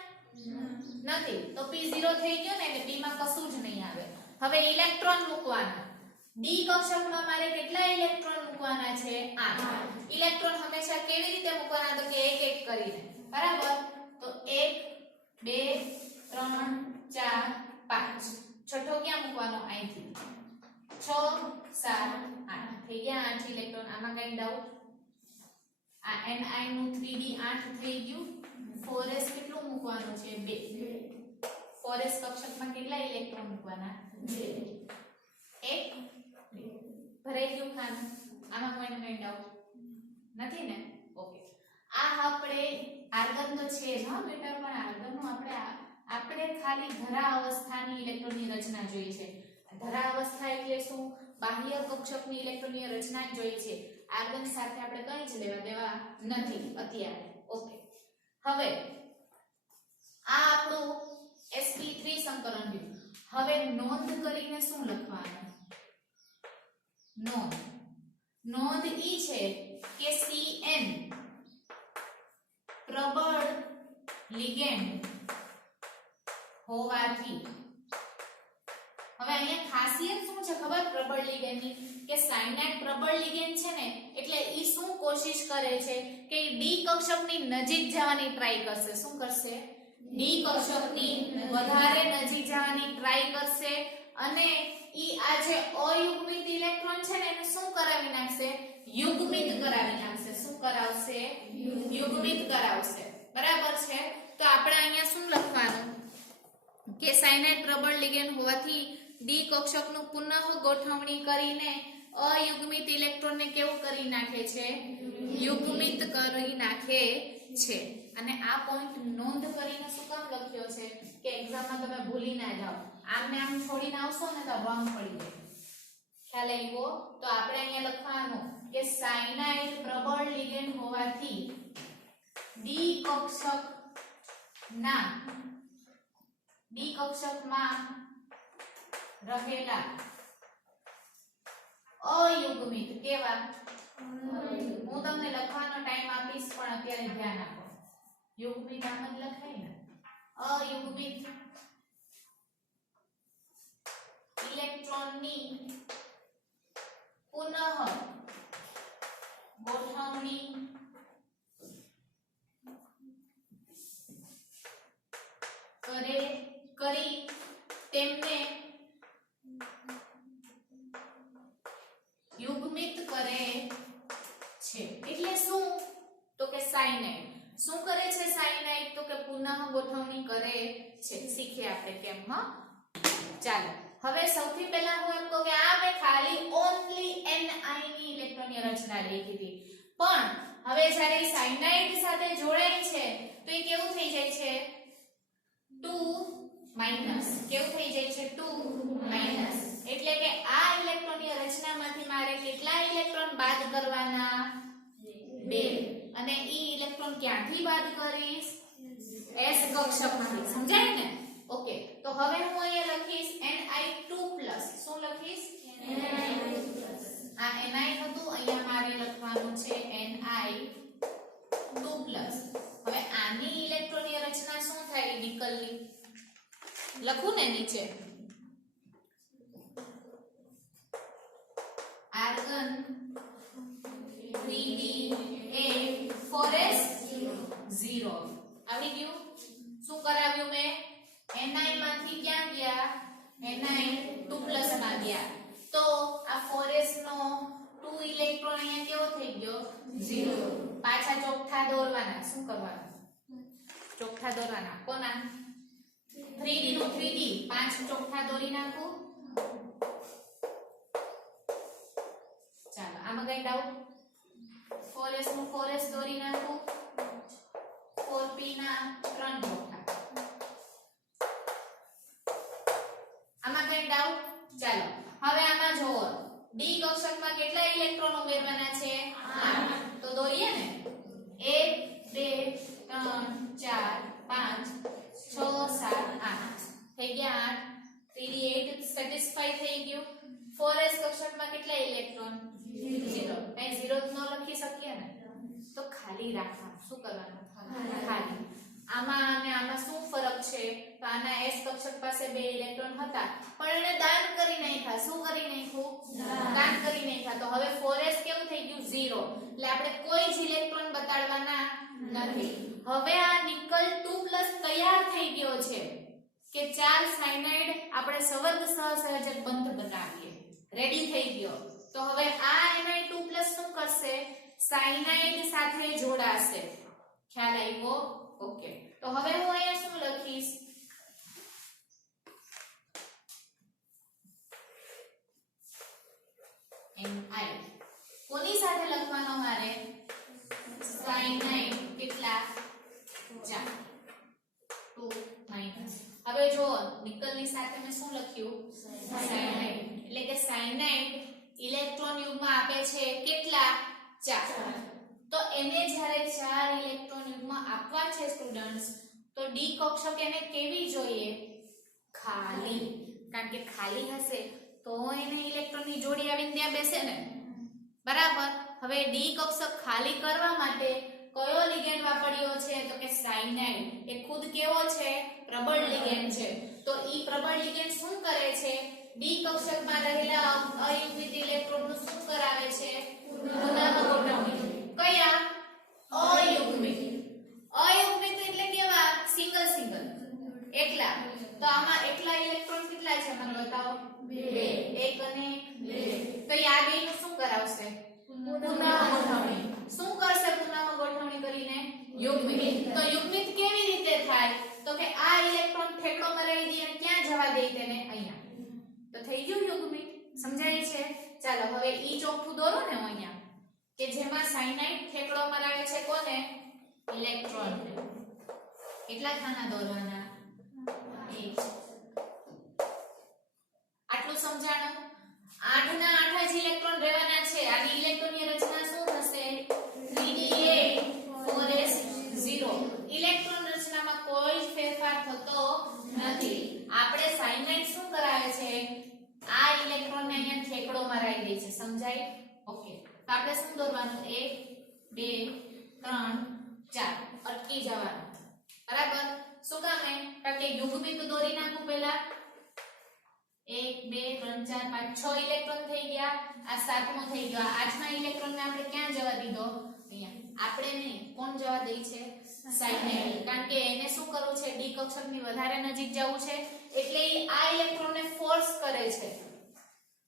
નથી. તો p 0 થઈ ગયો ને એટલે p માં કશું જ નહીં આવે. હવે ઇલેક્ટ્રોન મૂકવાના. ડી કક્ષકમાં મારે કેટલા ઇલેક્ટ્રોન મૂકવાના છે? 8. ઇલેક્ટ્રોન હંમેશા કેવી રીતે મૂકવાના? તો કે એક એક કરીને. બરાબર? તો 1 2 3 4 5. છઠ્ઠો ક્યાં મૂકવાનો? અહીંથી. 6 7 8 થઈ ગયા 8 ઇલેક્ટ્રોન. આમાં કઈ ડાઉટ? આ ni નું 3d 8 થઈ ગયું. 4s કેટલું મૂકવાનું છે? 2. 4s કક્ષકમાં કેટલા ઇલેક્ટ્રોન મૂકવાના? 2. 1 2. ભરાઈ ગયું ખાનું. આમાં કોઈને કઈ ડાઉટ નથી ને? ઓકે. આ આપણે આર્ગન તો છે જ હા બેટા, પણ આર્ગનનું આપણે ખાલી ધરા અવસ્થાની ઇલેક્ટ્રોનની રચના જોઈ છે. ધરા અવસ્થા એટલે શું? બાહ્ય કક્ષકની ઇલેક્ટ્રોનની રચના જ જોઈ છે. આર્ગન સાથે આપણે કંઈ જ લેવા દેવા નથી અત્યારે. ઓકે. હવે આ આપણું sp3 સંકરણ થયું. હવે નોંધ કરીને શું લખવાનું? નોંધ ઈ છે કે Cn પ્રબળ લિગેન્ડ હોવાથી. હવે અહીંયા ખાસિયત શું છે ખબર? પ્રબળ લિગેન્ડની કે સાયનાઇડ પ્રબળ લિગેન્ડ છે ને એટલે ઈ શું કોશિશ કરે છે કે ડી કક્ષકની નજીક જવાની ટ્રાય કરશે. શું કરશે? ડી કક્ષકની વધારે નજીક જવાની ટ્રાય કરશે અને ઈ આ જે અયુગ્મિત ઇલેક્ટ્રોન છે ને એને શું કરાવી નાખશે? યુગ્મિત કરાવી નાખશે. શું કરાવશે? યુગ્મિત કરાવશે. બરાબર છે? તો આપણે અહીંયા શું લખવાનું કે સાયનાઇડ પ્રબળ લિગેન્ડ હોવાથી ડી કક્ષકનું પુનઃ ગોઠવણી કરીને અયુગ્મિત ઇલેક્ટ્રોનને કેવું કરી નાખે છે? યુગ્મિત કરી નાખે છે. અને આ પોઈન્ટ નોંધ કરીને શું કામ લખ્યો છે કે એક્ઝામમાં તમે ભૂલી ના જાઓ. આમને આમ છોડીને આવશો ને તો રોંગ પડી જાય. ખ્યાલ આવ્યો? તો આપણે અહીંયા લખવાનું કે સાયનાઇડ પ્રબળ લિગેન્ડ હોવાથી ડી કક્ષકમાં રહેલા અયુગ્મિત કેવા? હું તમને લખવાનો ટાઈમ આપીશ પણ અત્યારે ધ્યાન આપો. યુગ્મિત આમ જ લખાય ને. અયુગ્મિત ઇલેક્ટ્રોનની પુનઃ ગોઠવણી કરી તેમને યુગ્મિત કરે છે. એટલે શું? તો કે સાયનાઇડ શું કરે છે? સાયનાઇડ તો કે પુનઃ ગોઠવણી કરે છે. શીખીએ આપણે કેમ. હા ચાલો હવે સૌથી પહેલા હું એમ કહું કે આ મેં ખાલી ઓન્લી ni ની ઇલેક્ટ્રોનની રચના લખી હતી. પણ હવે જ્યારે સાયનાઇડ સાથે જોડાય છે તો એ કેવું થઈ જાય છે? 2 કેવું થઈ જાય છે? 2 એટલે કે આ ઇલેક્ટ્રોનની રચનામાંથી મારે કેટલા ઇલેક્ટ્રોન બાદ કરવાના? 2. અને ઈ ઇલેક્ટ્રોન ક્યાંથી બાદ કરીશ? s કક્ષકમાંથી. સમજાય ને? ઓકે. તો હવે હું અહીંયા લખીશ ni2+. શું લખીશ? ni2+. આ ni હતું, અહીંયા મારે લખવાનું છે ni2+. હવે આની ઇલેક્ટ્રોનની રચના શું થાય? નિકલની લખું ને નીચે આર્ગન 3d 8 4s 0 આવી ગયું. શું કરાવ્યું મેં? ni માંથી ક્યાં ગયા? ni2+ માં ગયા. તો આ 4s નો 2 ઇલેક્ટ્રોન અહીંયા કેવો થઈ ગયો 0 પાછા ચોકઠા દોરવાના શું કરવાનું ચોકઠા દોરવાના કોના 3D નું 3D 5 ચોકઠા દોરી નાખું ચાલો આમાં કઈ ડાઉટ 4s નું 4s દોરી નાખું 4p ના 3 ચોકઠા આમાં કઈ ડાઉટ ચાલો હવે આમાં જોવો ડી કક્ષકમાં કેટલા ઇલેક્ટ્રોન ઉમેરવાના છે 8 તો દોરીએ ને 1 2 3 4 5 6 7 8 થઈ ગયા 8 3d 8 સેટિસ્ફાઈ થઈ ગયું 4s કક્ષકમાં કેટલા ઇલેક્ટ્રોન 0 કઈ 0 ન લખી શકીએ ને તો ખાલી રાખવાનું શું કરવાનું ખાલી આમાં અને આમાં શું ફરક છે તો આના s કક્ષક પાસે 2 ઇલેક્ટ્રોન હતા પણ એને દાન કરી નાખ્યા શું કરી નાખ્યું દાન કરી નાખ્યા તો હવે 4s કેવું થઈ ગયું 0 એટલે આપણે કોઈ જ ઇલેક્ટ્રોન બતાડવાના નથી હવે આ નિકલ 2+ તૈયાર થઈ ગયો છે કે 4 સાયનાઇડ આપણે સવર્ગ સહસંયોજક બંધ બનાવીએ રેડી થઈ ગયો તો હવે આ Na2+ શું કરશે સાયનાઇડ સાથે જોડાશે ખ્યાલ આવ્યો ઓકે તો હવે હું અહીંયા શું લખીશ Ni કોની સાથે લખવાનો મારે સાયનાઇડ કેટલા 4 2 માઈનસ હવે જો નિકલની સાથે મેં શું લખ્યું સાયનાઇડ એટલે કે સાયનાઇડ ઇલેક્ટ્રોન યુગ્મ આપે છે કેટલા 4 તો એને જ્યારે 4 ઇલેક્ટ્રોન યુગ્મ આપવા છે સ્ટુડન્ટ્સ તો ડી કક્ષક એને કેવી જોઈએ ખાલી કારણ કે ખાલી હશે તો એને ઇલેક્ટ્રોનની જોડી આવીને ત્યાં બેસે ને બરાબર હવે ડી કક્ષક ખાલી કરવા માટે કયો લિગેન્ડ વાપર્યો છે તો કે સાયનાઇડ એ ખુદ કેવો છે પ્રબળ લિગેન્ડ છે તો ઈ પ્રબળ લિગેન્ડ શું કરે છે ડી કક્ષકમાં રહેલા અયુગ્મિત ઇલેક્ટ્રોનનું શું કરાવે છે પુનઃગોઠવણી કયા અયુગ્મિત એટલે કેવા સિંગલ સિંગલ એકલા તો આમાં એકલા ઇલેક્ટ્રોન કેટલા છે મને બતાવો 2 એક અને 2 તો આ બેનું શું કરાવશે પુનઃગોઠવણી શું કરશે પુનઃગોઠવણી કરીને યુગ્મિત તો યુગ્મિત કેવી રીતે થાય તો કે આ ઇલેક્ટ્રોન ઠેકડો મરાવી દે અને ક્યાં જવા દે તેને અહીંયા તો થઈ ગયું યુગ્મિત સમજાય છે ચાલો હવે ઈ ચોખ્ખું દોરો ને અહીંયા કે જેમાં સાયનાઇડ ઠેકડો મરાવે છે કોને ઇલેક્ટ્રોન કેટલા ખાના દોરવાના 1 આટલું સમજાણું 8 ના 8 જ ઇલેક્ટ્રોન રહેવાના છે આની ઇલેક્ટ્રોનની રચના શું થશે 3d8 4s 0 ઇલેક્ટ્રોન રચનામાં કોઈ જ ફેરફાર થતો નથી આપણે સાયનાઇડ શું કરાવે છે આ ઇલેક્ટ્રોનને અહીંયા ઠેકડો મરાવી દે છે સમજાય ઓકે તો આપણે શું દોરવાનું 1 2 3 4 અટકી જવાનું બરાબર શું કામ કારણ કે યુગ્મિત દોરી નાખું પહેલા 1 2 3 4 5 6 ઇલેક્ટ્રોન થઈ ગયા આ સાતમો થઈ ગયો આ આઠમા ઇલેક્ટ્રોનને આપણે ક્યાં જવા દીધો અહીંયા આપણે નહીં કોણ જવા દે છે સાયનાઇડ કારણ કે એને શું કરવું છે ડી કક્ષકની વધારે નજીક જવું છે એટલે આ ઇલેક્ટ્રોનને ફોર્સ કરે છે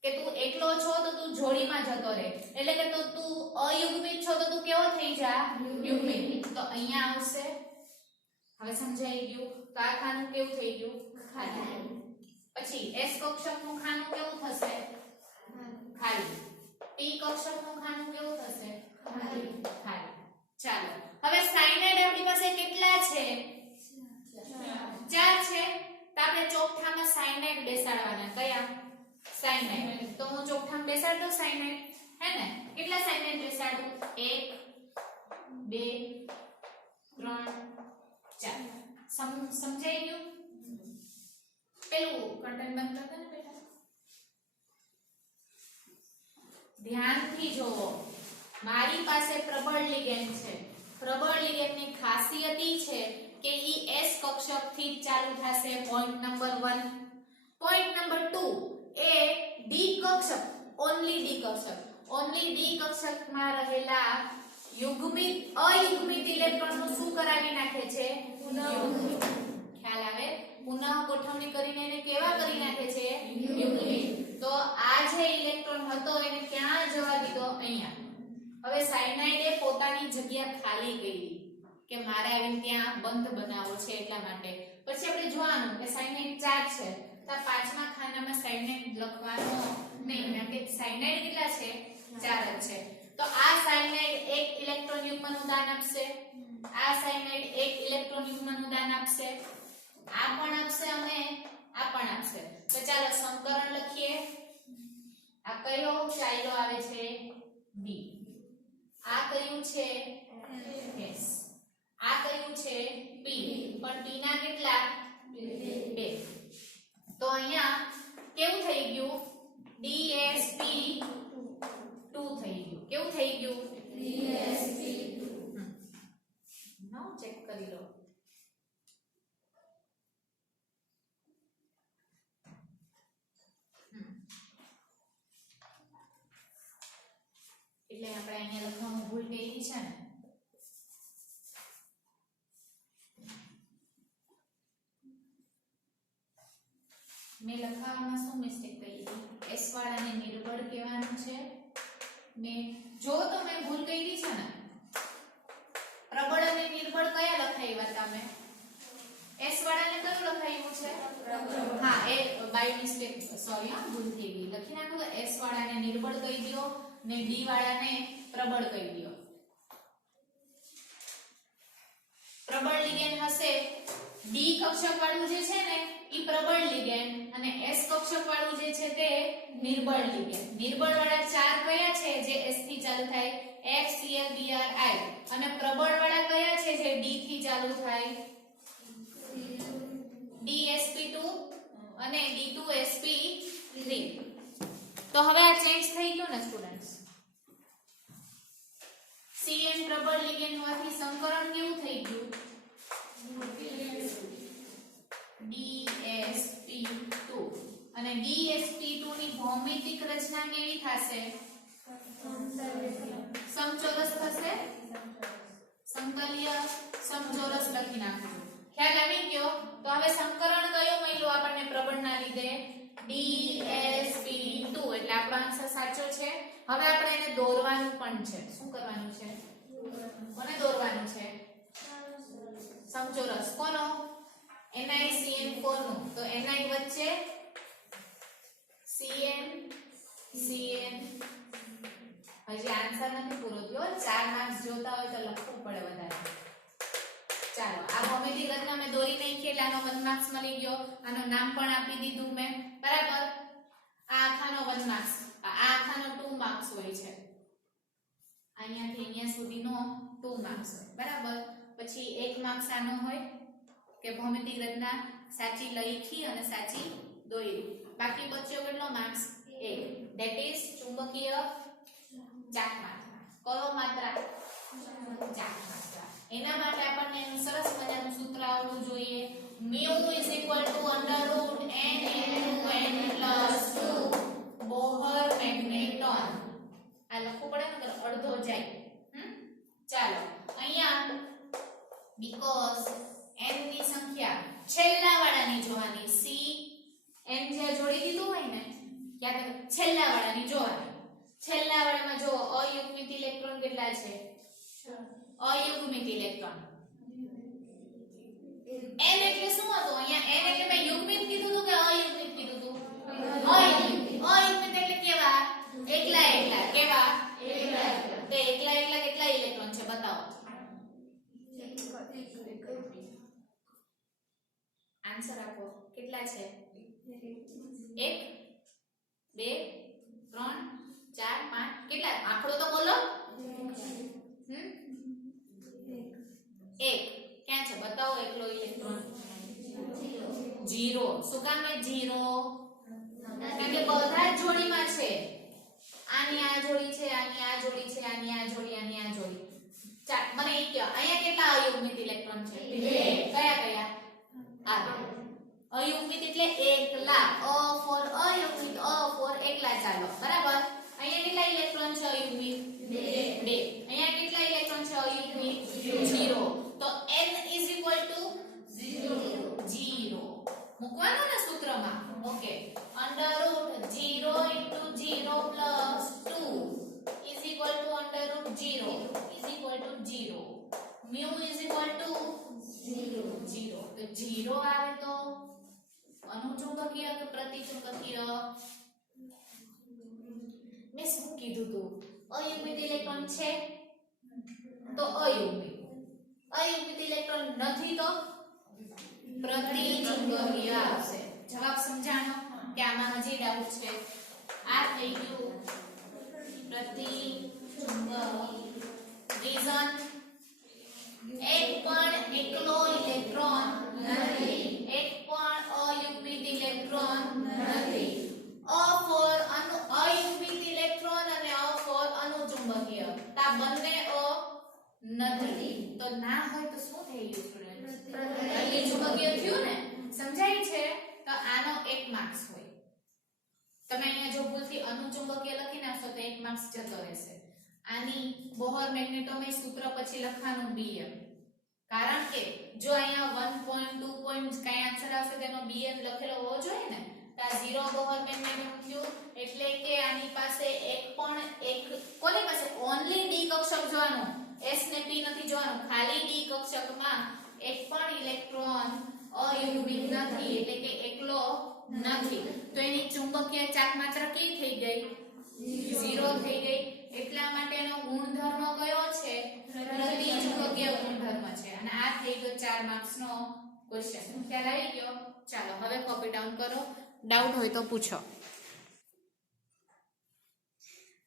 કે તું એકલો છો તો તું જોડીમાં જતો રહે એટલે કે તું અયુગ્મિત છો તો તું કેવો થઈ જા યુગ્મિત તો અહીંયા આવશે હવે સમજાઈ ગયું તો આ ખાનું કેવું થઈ ગયું ખાલી પછી s કક્ષકનું ખાનું કેવું થશે ખાલી p કક્ષકનું ખાનું કેવું થશે ખાલી ચાલો હવે સાયનાઇડ આપણી પાસે કેટલા છે 4 છે તો આપણે ચોકઠામાં સાયનાઇડ બેસાડવાના કયા સાયનાઇડ તો હું ચોકઠામાં બેસાડ દઉં સાયનાઇડ હે ને કેટલા સાયનાઇડ બેસાડું 1 2 3 4 સમજાઈ ગયું પેલું કર્ટન બંધ કરતા ને બેટા ધ્યાનથી જોવો મારી પાસે પ્રબળ લિગેન્ડ છે પ્રબળ લિગેન્ડની ખાસિયત ઈ છે કે ઈ s કક્ષકથી ચાલુ થશે પોઈન્ટ નંબર 1 પોઈન્ટ નંબર 2 એ ડી કક્ષક ઓન્લી ડી કક્ષકમાં રહેલા યુગ્મિત અયુગ્મિત ઇલેક્ટ્રોનનું શું કરાવી નાખે છે ખ્યાલ આવે પુનઃ ગોઠવણી કરીને એને કેવા કરી નાખે છે યુગ્મિત તો આ જે ઇલેક્ટ્રોન હતો એને ક્યાં જવા દીધો? અહીંયા. હવે સાયનાઇડે પોતાની જગ્યા ખાલી કરી કે મારે આવીને ત્યાં બંધ બનાવવો છે એટલા માટે. પછી આપણે જોવાનું કે સાયનાઇડ 4 છે તો પાંચમા ખાનામાં સાયનાઇડ લખવાનો નહીં, કારણ કે સાયનાઇડ કેટલા છે? 4 જ છે. તો આ સાયનાઇડ એક ઇલેક્ટ્રોન યુગ્મનું દાન આપશે, આ સાયનાઇડ એક ઇલેક્ટ્રોન યુગ્મનું દાન આપશે, આ પણ આપશે અને આ પણ આપશે. તો ચાલો સંકરણ લખીએ. આ કયો ચાલ્યો આવે છે? B. આ કયું છે? S. આ કયું છે? P. પણ P ના કેટલા? 2. તો અહીંયા કેવું થઈ ગયું? DsP2 થઈ ગયું. કેવું થઈ ગયું? DsP2. નામ ચેક કરી લો. એટલે આપણે અહીંયા લખવામાં ભૂલ કરી છે ને. મેં લખવામાં શું મિસ્ટેક કરી? S વાળાને નિર્બળ કહેવાનું છે. જો તો મેં ભૂલ કરી છે ને. પ્રબળ અને નિર્બળ કયા લખાવ્યા તમે? S વાળાને કયું લખાવ્યું છે? હા, એ બાય મિસ્ટેક, સોરી, ભૂલ થઈ ગઈ. લખી નાખો તો S વાળાને નિર્બળ કહી દો ને D વાળાને પ્રબળ કહી દો. પ્રબળ લિગેન્ડ હશે D કક્ષક વાળું જે છે ને ઈ પ્રબળ લિગેન્ડ અને S કક્ષક વાળું જે છે તે નિર્બળ લિગેન્ડ. નિર્બળ વાળા ચાર કયા છે જે S થી ચાલુ થાય? F Cl Br I. અને પ્રબળ વાળા કયા છે જે D થી ચાલુ થાય? DsP2 અને D2sP3. તો હવે આ ચેન્જ થઈ ગયું ને સ્ટુડન્ટ્સ. Cn પ્રબળ લિગેન્ડ હોવાથી સંકરણ કેવું થઈ ગયું? DsP2. અને DsP2 ની ભૌમિતિક રચના કેવી થશે? સમચોરસ થશે. સંકલ્ય સમચોરસ લખી નાખજો. ખ્યાલ આવી ગયો? તો હવે સંકરણ કયો મળ્યો આપણને પ્રબળના લીધે? DsP2. એટલે આપણો આન્સર સાચો છે. હવે આપણે એને દોરવાનું પણ છે. શું કરવાનું છે? કોને દોરવાનું છે? સમચોરસ. કોનો? NiCN4 નો. તો Ni વચ્ચે Cn Cn. હજી આન્સર નથી પૂરો થયો. 4 માર્ક્સ જોતા હોય તો લખવું પડે વધારે. ચાલો, આ ભૌમિતિક રચના મેં દોરી નાખી એટલે આનો 1 માર્ક્સ મળી ગયો. આનું નામ પણ આપી દીધું મેં. બરાબર. આ આખાનો 1 માર્ક્સ, આ આખાનો 2 માર્ક્સ હોય છે. અહીંયાથી અહીંયા સુધીનો 2 માર્ક્સ હોય. બરાબર. પછી 1 માર્ક્સ આનો હોય કે ભૌમિતિક રચના સાચી લખી અને સાચી દોરી. બાકી બચ્યો કેટલો માર્ક્સ? 1. ધેટ ઇઝ ચુંબકીય ચાક માત્રા. કયો માત્રા? ચાક માત્રા. એના માટે આપણને એનું સરસ મજાનું સૂત્ર આવડવું જોઈએ. μ = √n/n+2 બોહર મેગ્નેટોન. આ લખવું પડે ને તો અડધો જાય. ચાલો, અહીંયા બીકોઝ n ની સંખ્યા છેલ્લા વાળાની જોવાની. C n જે જોડી દીધું હોય ને ક્યાં તો છેલ્લા વાળાની જોવાની. છેલ્લા વાળામાં જો અયુગ્મિત ઇલેક્ટ્રોન કેટલા છે? અયુગ્મિત ઇલેક્ટ્રોન. n એટલે શું હતું? અહીંયા n એટલે મેં યુગ્મિત કીધું હતું કે અયુગ્મિત કીધું હતું? અયુગ્મિત. અયુગ્મિત એટલે કેવા? એકલા એકલા. કેવા? એકલા એકલા. તો એકલા એકલા કેટલા ઇલેક્ટ્રોન છે બતાવો. આન્સર આપો. કેટલા છે? 1 2 3 4 5. કેટલા? આંકડો તો બોલો. 1. ક્યાં છે બતાવો એકલો ઇલેક્ટ્રોન? 0. શું કામ છે 0? કારણ કે બધા જ જોડીમાં છે. આની આ જોડી છે, આની આ જોડી છે, આની આ જોડી, આની આ જોડી. ચાલ મને એ કહો અહીંયા કેટલા અયુગ્મિત ઇલેક્ટ્રોન છે? 2. કયા કયા? આ અયુગ્મિત એટલે એકલા. અ ફોર અયુગ્મિત, અ ફોર એકલા. ચાલો, બરાબર. અહીંયા કેટલા ઇલેક્ટ્રોન છે અયુગ્મિત? 2. અહીંયા કેટલા ઇલેક્ટ્રોન છે અયુગ્મિત? 0. તો n = 0. મૂકવાનું ને સૂત્રમાં. Okay. √0 mu is equal to 0 तो 0 આવે તો અનુચુંબકીય કે પ્રતિચુંબકીય મેં શું કીધું તું અયુગ્મિત ઇલેક્ટ્રોન છે તો અયુગ્મિત ઇલેક્ટ્રોન નથી તો પ્રતિચુંબકીય આવશે જવાબ સમજાણો કે આમાં હજી ડાઉટ છે આ થઈ ગયું પ્રતિચુંબક રીઝન એક પણ એકલો ઇલેક્ટ્રોન નથી એક પણ અયુગ્મિત ઇલેક્ટ્રોન નથી અયુગ્મિત ઇલેક્ટ્રોન અને ફોર અનુચુંબકીય તા બંને નથી તો ના હોય તો શું થઈ ગયું સ્ટુડન્ટ પ્રતિચુંબકીય થયું ને સમજાય છે તો આનો 1 માર્ક્સ હોય તમે અહીંયા જો ભૂલથી અનુચુંબકીય લખી નાખશો તો 1 માર્ક્સ જતો રહેશે આની બોહર મેગ્નેટોમેર સૂત્ર પછી લખવાનું bm કારણ કે જો અહીંયા 1.2 કઈ આન્સર આવશે તેનો bm લખેલો હોવો જોઈએ ને તો આ 0 બોહર મેગ્નેટોમ થયું એટલે કે આની પાસે કોની પાસે ઓન્લી d કક્ષક જોવાનું s ને p નથી જોવાનું ખાલી d કક્ષકમાં એક પણ ઇલેક્ટ્રોન અયુગ્મિત નથી એટલે કે એકલો નથી તો એની ચુંબકીય ચાક માત્રા કેવી થઈ ગઈ 0 થઈ ગઈ એટલા માટેનો ગુણધર્મ કયો છે પ્રતિચુંબકીય ગુણધર્મ છે અને આ થઈ ગયો 4 માર્ક્સ નો ક્વેશ્ચન ખ્યાલ આવી ગયો ચાલો હવે કોપી ડાઉન કરો ડાઉટ હોય તો પૂછો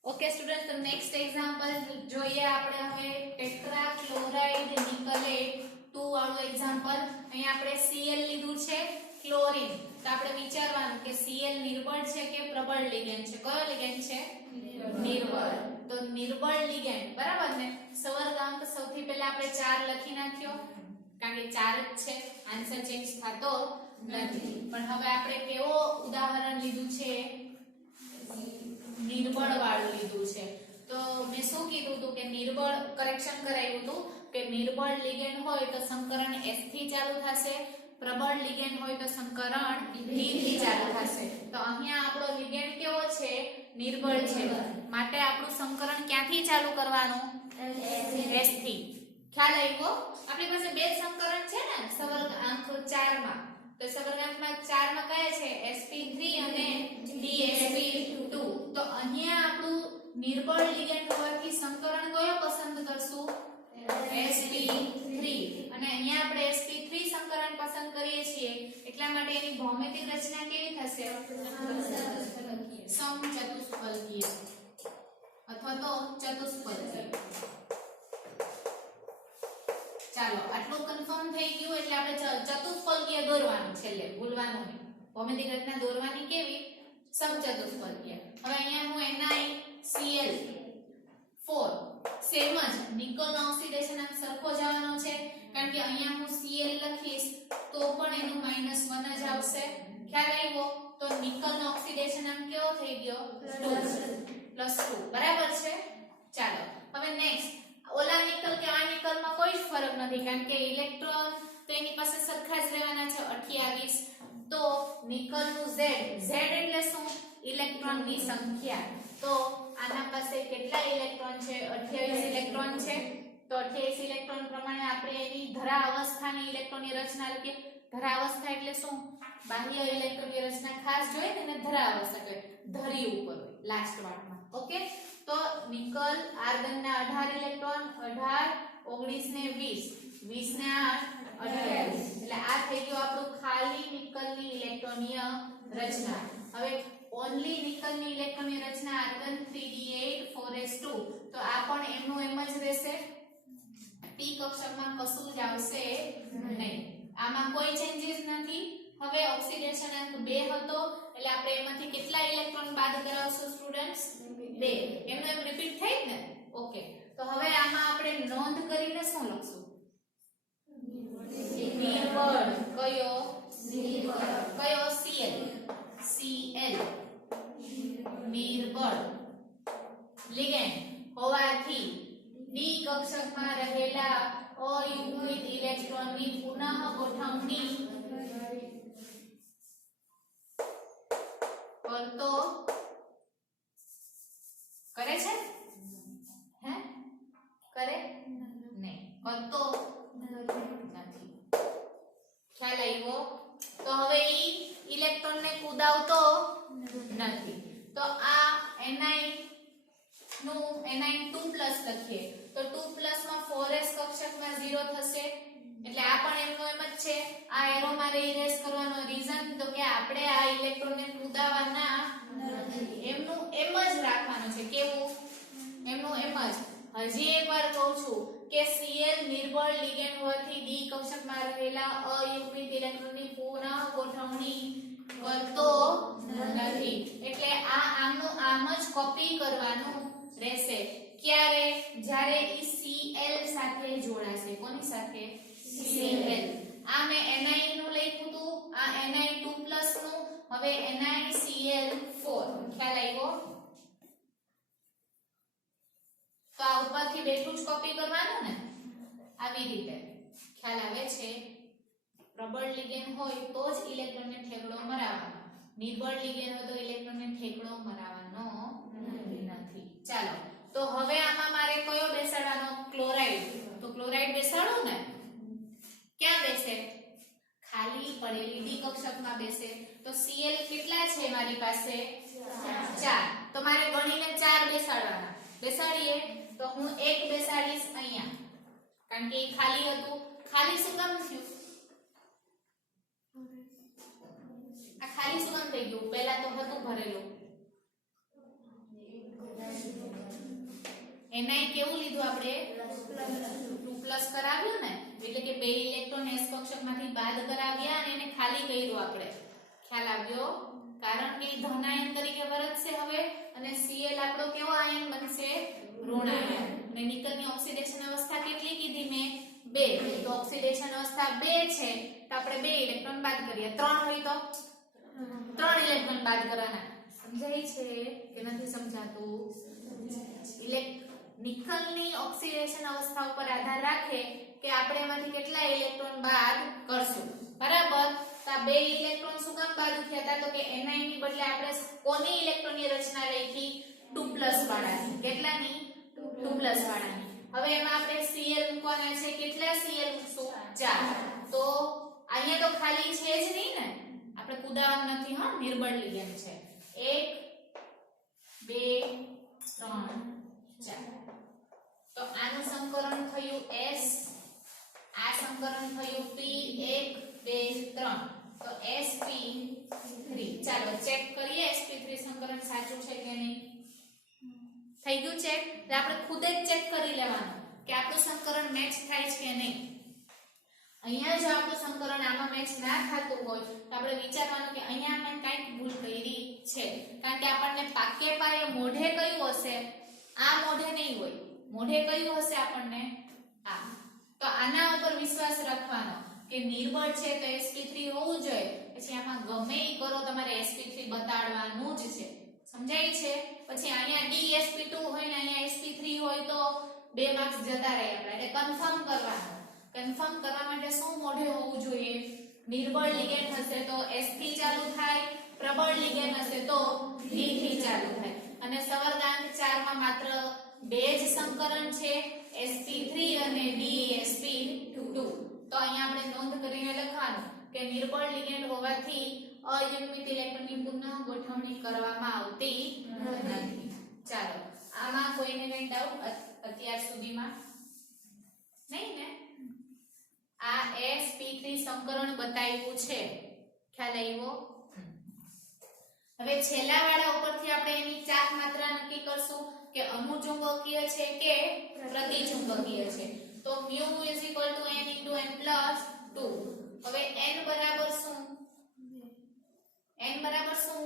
ઓકે સ્ટુડન્ટ તો નેક્સ્ટ એક્ઝામ્પલ જોઈએ આપણે હવે ટેટ્રા ક્લોરાઇડ નિકલેટ 2 વાળું એક્ઝામ્પલ અહીં આપણે Cl લીધું છે ક્લોરીન તો આપણે વિચારવાનું કે Cl નિર્બળ છે કે પ્રબળ લિગેન્ડ છે કયો લિગેન્ડ છે નિર્બળ તો નિર્બળ લિગેન્ડ બરાબર ને સવર્ગાંક સૌથી પહેલા આપણે 4 લખી નાખ્યો કારણ કે 4 જ છે આન્સર ચેન્જ થતો નથી પણ હવે આપણે કેવો ઉદાહરણ લીધું છે નિર્બળ વાળું લીધું છે તો મેં શું કીધું હતું કે નિર્બળ કરેક્શન કરાવ્યું હતું કે નિર્બળ લિગેન્ડ હોય તો સંકરણ S થી ચાલુ થશે પ્રબળ લિગેન્ડ હોય તો સંકરણ D થી ચાલુ થશે તો અહીંયા આપણો લિગેન્ડ કેવો છે નિર્બળ છે માટે આપણું સંકરણ ક્યાંથી ચાલુ કરવાનું S થી ખ્યાલ આવ્યો આપણી પાસે બે સંકરણ છે ને સવર્ગાંક 4 માં તો સવર્ગાંકમાં 4 માં કયા છે sp3 અને dsp2 તો અહીંયા આપણું નિર્બળ લિગેન્ડ હોવાથી સંકરણ કયો પસંદ કરશું sp3 અને અહીંયા આપણે sp3 સંકરણ પસંદ કરીએ છીએ એટલા માટે એની ભૌમિતિક રચના કેવી થશે સમચતુષ્ફલકીય અથવા તો ચતુષ્ફલકીય ચાલો આટલું કન્ફર્મ થઈ ગયું એટલે આપણે ચતુષ્ફલકીય દોરવાનું છેલ્લે ભૂલવાનું નહીં ભૌમિતિક રચના દોરવાની કેવી સમચતુષ્ફલકીય હવે અહીંયા હું NiCl4 સેમ જ નિકલનો ઓક્સિડેશન અંક સરખો જવાનો છે કારણ કે અહીંયા હું Cl લખીશ તો પણ એનું -1 જ આવશે ખ્યાલ આવ્યો તો નિકલનો ઓક્સિડેશન અંક કેવો થઈ ગયો +2 બરાબર છે ચાલો હવે નેક્સ્ટ ઓલા નિકલ કે આ નિકલમાં કોઈ જ ફરક નથી કારણ કે ઇલેક્ટ્રોન તો એની પાસે સરખા જ રહેવાના છે 28 તો નિકલનું Z એટલે શું ઇલેક્ટ્રોનની સંખ્યા તો આના પાસે કેટલા ઇલેક્ટ્રોન છે 28 ઇલેક્ટ્રોન છે તો 28 ઇલેક્ટ્રોન પ્રમાણે આપણે એની ધરા અવસ્થાની ઇલેક્ટ્રોનની રચના એટલે ધરા અવસ્થા એટલે શું બાહ્ય ઇલેક્ટ્રોનની રચના ખાસ જોઈએ ને ધરા અવસ્થા કહે ધરી ઉપર હોય લાસ્ટ વાળમાં ઓકે તો નિકલ આર્ગનના 18 ઇલેક્ટ્રોન 18 19 ને 20 20 ને 8 28 એટલે આ થઈ ગયું આપણું ખાલી નિકલની ઇલેક્ટ્રોનીય રચના હવે ઓન્લી નિકલની ઇલેક્ટ્રોનની રચના આર્ગન 3d8 4s2 તો આ પણ એમનું એમ જ રહેશે p કક્ષકમાં કશું જ આવશે નહીં આમાં કોઈ ચેન્જીસ નથી હવે ઓક્સિડેશન અંક 2 હતો એટલે આપણે એમાંથી કેટલા ઇલેક્ટ્રોન બાદ કરાવશું સ્ટુડન્ટ્સ 2 એમનો એમ રિપીટ થઈ ને ઓકે તો હવે આમાં આપણે નોંધ કરીને શું લખશું નિર્બળ કયો Cl નિર્બળ લિગેન્ડ હોવાથી D કક્ષકમાં રહેલા અયુગ્મિત ઇલેક્ટ્રોનની પુનઃ ગોઠવણી કરતો કરે છે હે કરે નહીં કરતો નથી. ખ્યાલ આવ્યો? તો હવે ઈ ઇલેક્ટ્રોન ને કુદાવતો નથી. તો આ ni નું ni 2+ લખીએ તો 2+ માં 4s કક્ષકમાં 0 થશે એટલે આ પણ એમનો એમ જ છે. આ એરો મારે ઇરેઝ કરવાનો રીઝન તો કે આપણે આ ઇલેક્ટ્રોન ને કુદાવવાના એમનું એમ જ રાખવાનું છે. કેવું? એમનું એમ જ. હજી એકવાર કહું છું કે Cl નિર્બળ લિગેન્ડ હોવાથી d કક્ષકમાં રહેલા અયુગ્મિત ઇલેક્ટ્રોનની પુનઃ ગોઠવણી કરતો નથી. એટલે આ આમનું આમ જ કોપી કરવાનું રહેશે. ક્યારે? જ્યારે ઈ Cl સાથે જોડાશે. કોની સાથે? Cl. આ મેં ni નું લખ્યું હતું, આ ni 2+ નું, હવે NiCl4. ખ્યાલ આવ્યો? તો આ ઉપરથી બેઠું જ કોપી કરવાનું ને, આવી રીતે. ખ્યાલ આવે છે? પ્રબળ લિગેન્ડ હોય તો જ ઇલેક્ટ્રોનને ઠેકડો મરાવવાનો, નિર્બળ લિગેન્ડ હોય તો ઇલેક્ટ્રોનને ઠેકડો મરાવવાનો નથી. ચાલો, તો હવે આમાં મારે કયો બેસાડવાનો? ક્લોરાઇડ. તો ક્લોરાઇડ બેસાડું ને, ક્યાં બેસે? ખાલી પડેલી ડી કક્ષકમાં બેસે. તો Cl કેટલા છે મારી પાસે? 4. તો મારે ગણીને 4 બેસાડવાના. બેસાડીએ તો હું 1 બેસાડીશ અહીંયા, કારણ કે એ ખાલી હતું. ખાલી શું કામ થયું? આ ખાલી શું કામ થઈ ગયું? પહેલા તો હતું ભરેલું. ni કેવું લીધું આપણે? 2+ કરાવ્યું ને, એટલે કે બે ઇલેક્ટ્રોન s કક્ષકમાંથી બાદ કરાવ્યા અને એને ખાલી કર્યું આપણે. ખ્યાલ આવ્યો? કારણ કે ધન આયન તરીકે વર્તશે હવે, અને Cl આપણો કેવો આયન બનશે? ઋણ આયન. અને નિકલની ઓક્સિડેશન અવસ્થા કેટલી કીધી મેં? 2. તો ઓક્સિડેશન અવસ્થા 2 છે તો આપણે 2 ઇલેક્ટ્રોન બાદ કરીએ. 3 હોય તો 3 ઇલેક્ટ્રોન બાદ કરવાના. સમજાય છે કે નથી સમજાતું? નિકલની ઓક્સિડેશન અવસ્થા ઉપર આધાર રાખે કે આપણે એમાંથી કેટલા ઇલેક્ટ્રોન બાદ કરશું. બરાબર? તો આ 2 ઇલેક્ટ્રોન શું કામ બાદ થયા હતા? તો કે ni ની બદલે આપણે કોની ઇલેક્ટ્રોનની રચના લખી? 2+ વાળાની. કેટલાની? 2+ વાળાની. હવે એમાં આપણે Cl મૂકવાના છે. કેટલા Cl મૂકશું? 4. તો અહીંયા તો ખાલી છે જ નહીં ને, આપણે કુદાવાનું નથી. હા, નિર્બળ લિગેન્ડ છે. 1 2 3 4. તો આનું સંકરણ થયું S, આ સંકરણ થયું P. 1 2 3. તો sp3. ચાલો ચેક કરીએ sp3 સંકરણ સાચું છે કે નહીં. થઈ ગયું ચેક? તો આપણે ખુદ જ ચેક કરી લેવાનું કે આપણું સંકરણ મેચ થાય છે કે નહીં. અહીંયા જો આપણું સંકરણ આમાં મેચ ના થતું હોય તો આપણે વિચારવાનું કે અહીંયા આપણે કંઈક ભૂલ કરી છે. કારણ કે આપણને પાકે પાયે મોઢે કયું હશે? આ મોઢે નહીં હોય. મોઢે કયું હશે આપણને? આ. તો આના ઉપર વિશ્વાસ રાખવાનો કે નિર્બળ છે તો sp3 હોવું જોઈએ. પછી આમાં ગમે ઈ કરો તમારે sp3 બતાડવાનું જ છે. સમજાય છે? પછી અહીંયા dsp2 હોય ને અહીંયા sp3 હોય તો 2 માર્ક્સ જતા રહે આપણે. એટલે કન્ફર્મ કરવાનું. કન્ફર્મ કરવા માટે શું મોઢે હોવું જોઈએ? નિર્બળ લિગેન્ડ હશે તો s થી ચાલુ થાય, પ્રબળ લિગેન્ડ હશે તો d થી ચાલુ થાય. અને સવર્ગાંક 4 માં માત્ર 2 જ સંકરણ છે, sp3 અને dsp2. તો અહીંયા આપણે નોંધ કરીને લખવાનું કે નિર્બળ લિગેન્ડ હોવાથી અયુગ્મિત ઇલેક્ટ્રોનની પુનઃ ગોઠવણી કરવામાં આવતી નથી. ચાલો, આમાં કોઈને કઈ ડાઉટ અત્યાર સુધીમાં? નહીં ને? આ sp3 સંકરણ બતાવ્યું છે. ખ્યાલ આવ્યો? હવે છેલ્લા વાળા ઉપરથી આપણે એની ચાક માત્રા નક્કી કરશું કે અનુચુંબકીય છે કે પ્રતિચુંબકીય છે. તો μ = n × n+2. હવે n બરાબર શું? n બરાબર શું?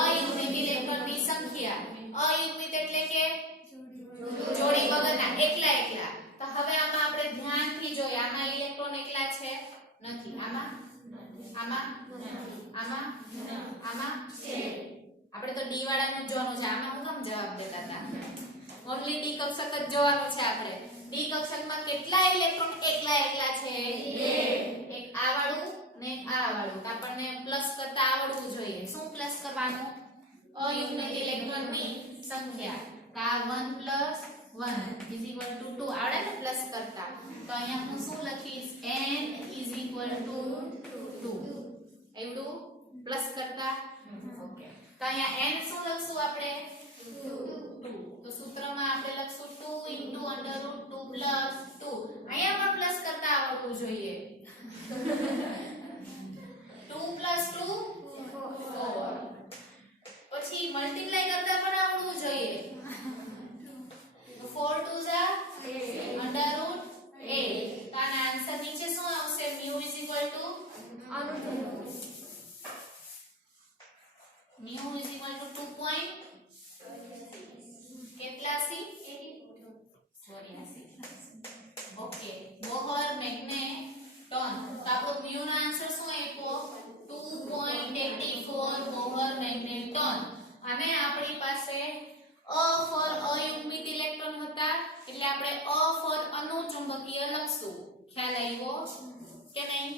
અયુગ્મિત ઇલેક્ટ્રોનની સંખ્યા. અયુગ્મિત એટલે કે જોડી વગરના, એકલા એકલા. તો હવે આમાં આપણે ધ્યાનથી જોઈએ. આમાં ઇલેક્ટ્રોન એકલા છે? નથી. આમાં છે. આપણે તો ડી વાળાનું જોવાનું છે. આમાં હું કેમ જવાબ દેતા હતા? ઓન્લી ડી કક્ષક જ જોવાનું છે આપણે. ડી કક્ષકમાં કેટલા ઇલેક્ટ્રોન એકલા એકલા છે? 2. એક આ વાળું ને એક આ વાળું. આપણને પ્લસ કરતા આવડવું જોઈએ. શું પ્લસ કરવાનું? અયુગ્મિત ઇલેક્ટ્રોનની સંખ્યા. આ 1 + 1 = 2 આવડે ને? પ્લસ કરતા, તો અહીંયા હું શું લખીશ n = 2 એવડું પ્લસ કરતા. ઓકે, તો અહીંયા n શું લખશું આપણે 2. તો સૂત્રમાં આપણે લખશું 2 * √2 + 2. અહીંયા પણ પ્લસ કરતા આવડવું જોઈએ. 2 + 2 4. પછી મલ્ટીપ્લાય કરતા પણ આવડવું જોઈએ. 4 × 2 = 8. તો આના આન્સર નીચે શું આવશે μ = કેટલા સી 84. Okay, Bohr મેગ્નેટોન. તો આપણો μ નો આન્સર શું આપ્યો 2.84 બોહર મેગ્નેટોન. અને આપણી પાસે અ ફોર અયુગ્મિત ઇલેક્ટ્રોન હતા એટલે આપણે અ ફોર અનુચુંબકીય લખશું. ખ્યાલ આવ્યો કે નહીં?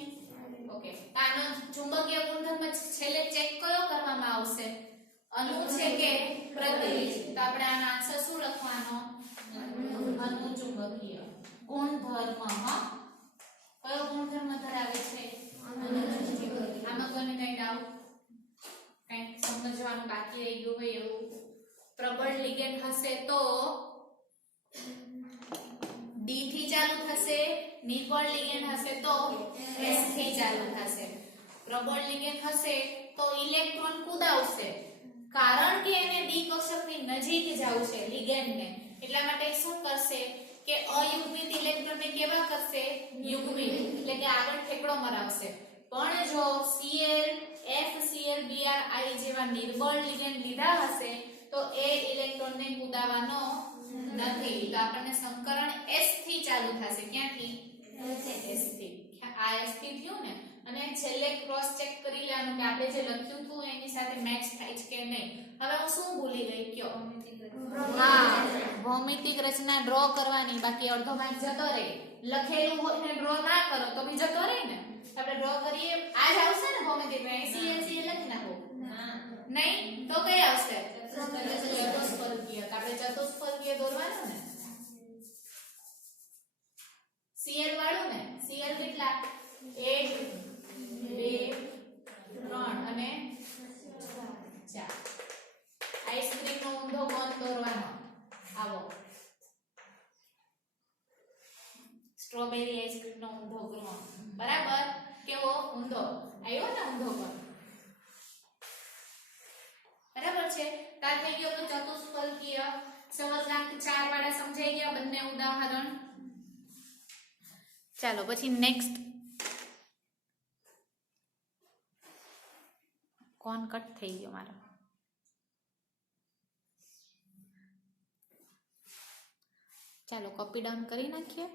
ઓકે, આનો ચુંબકીય ગુણધર્મ છેલ્લે ચેક કયો કરવામાં આવશે અણુ છે કે પ્રતિનિધિ? તો આપણે આનો આન્સર શું લખવાનો અનુચુંબકીય ગુણધર્મ. કયો ગુણધર્મ ધરાવે છે અનુચુંબકીય? આમાં કોઈને કઈ ડાઉટ કઈ સમજવાનું બાકી રહી ગયું હોય એવું? પ્રબળ લિગેન્ડ હશે તો D થી ચાલુ થશે, નિર્બળ લિગેન્ડ હશે તો S થી ચાલુ થશે. પ્રબળ લિગેન્ડ હશે તો ઇલેક્ટ્રોન કુદાવશે કારણ કે એને D કક્ષકની નજીક જવું છે લિગેન્ડને. એટલા માટે શું કરશે કે અયુગ્મિત ઇલેક્ટ્રોનને કેવા કરશે યુગ્મિત, એટલે કે આગળ ઠેકડો મરાવશે. પણ જો Cl FCl Br I જેવા નિર્બળ લિગેન્ડ લીધા હશે તો એ ઇલેક્ટ્રોનને કુદાવવાનો નથી. તો આપણને સંકરણ S થી ચાલુ થશે. ક્યાંથી? S થી. આ S થી થયું ને. અને છેલ્લે ક્રોસ ચેક કરી લેવાનું કે આપણે જે લખ્યું હતું એની સાથે મેચ થાય છે કે નહીં. હવે હું શું ભૂલી ગઈ કયો? હા, ભૌમિતિક રચના ડ્રો કરવાની. બાકી અડધો માર્ક જતો રહે. લખેલું હોય ને ડ્રો ના કરો તો બી જતો રહે ને. આપણે ડ્રો કરીએ આજ આવશે ને ભૌમિતિક માં CL લખી નાખો. નહીં તો કઈ આવશે ચતુષ્ફલકીય. તો આપણે ચતુષ્ફલકીય દોરવાનું ને Cl વાળું ને. Cl કેટલા 1 2 3 અને 4. આઈસ્ક્રીમ નો ઊંધો કોણ દોરવાનો? આવો સ્ટ્રોબેરી આઈસ્ક્રીમ નો ઊંધો કોણ. બરાબર? કેવો ઊંધો આવ્યો ને ઊંધો કોણ. બરાબર છે? તાર થઈ ગયો તો ચતુષ્ફલકીય. સવર્ગાંક 4 વાળા સમજાઈ ગયા બંને ઉદાહરણ. ચાલો પછી નેક્સ્ટ. કોણ કટ થઈ ગયો મારો? ચાલો કોપી ડાઉન કરી નાખીએ.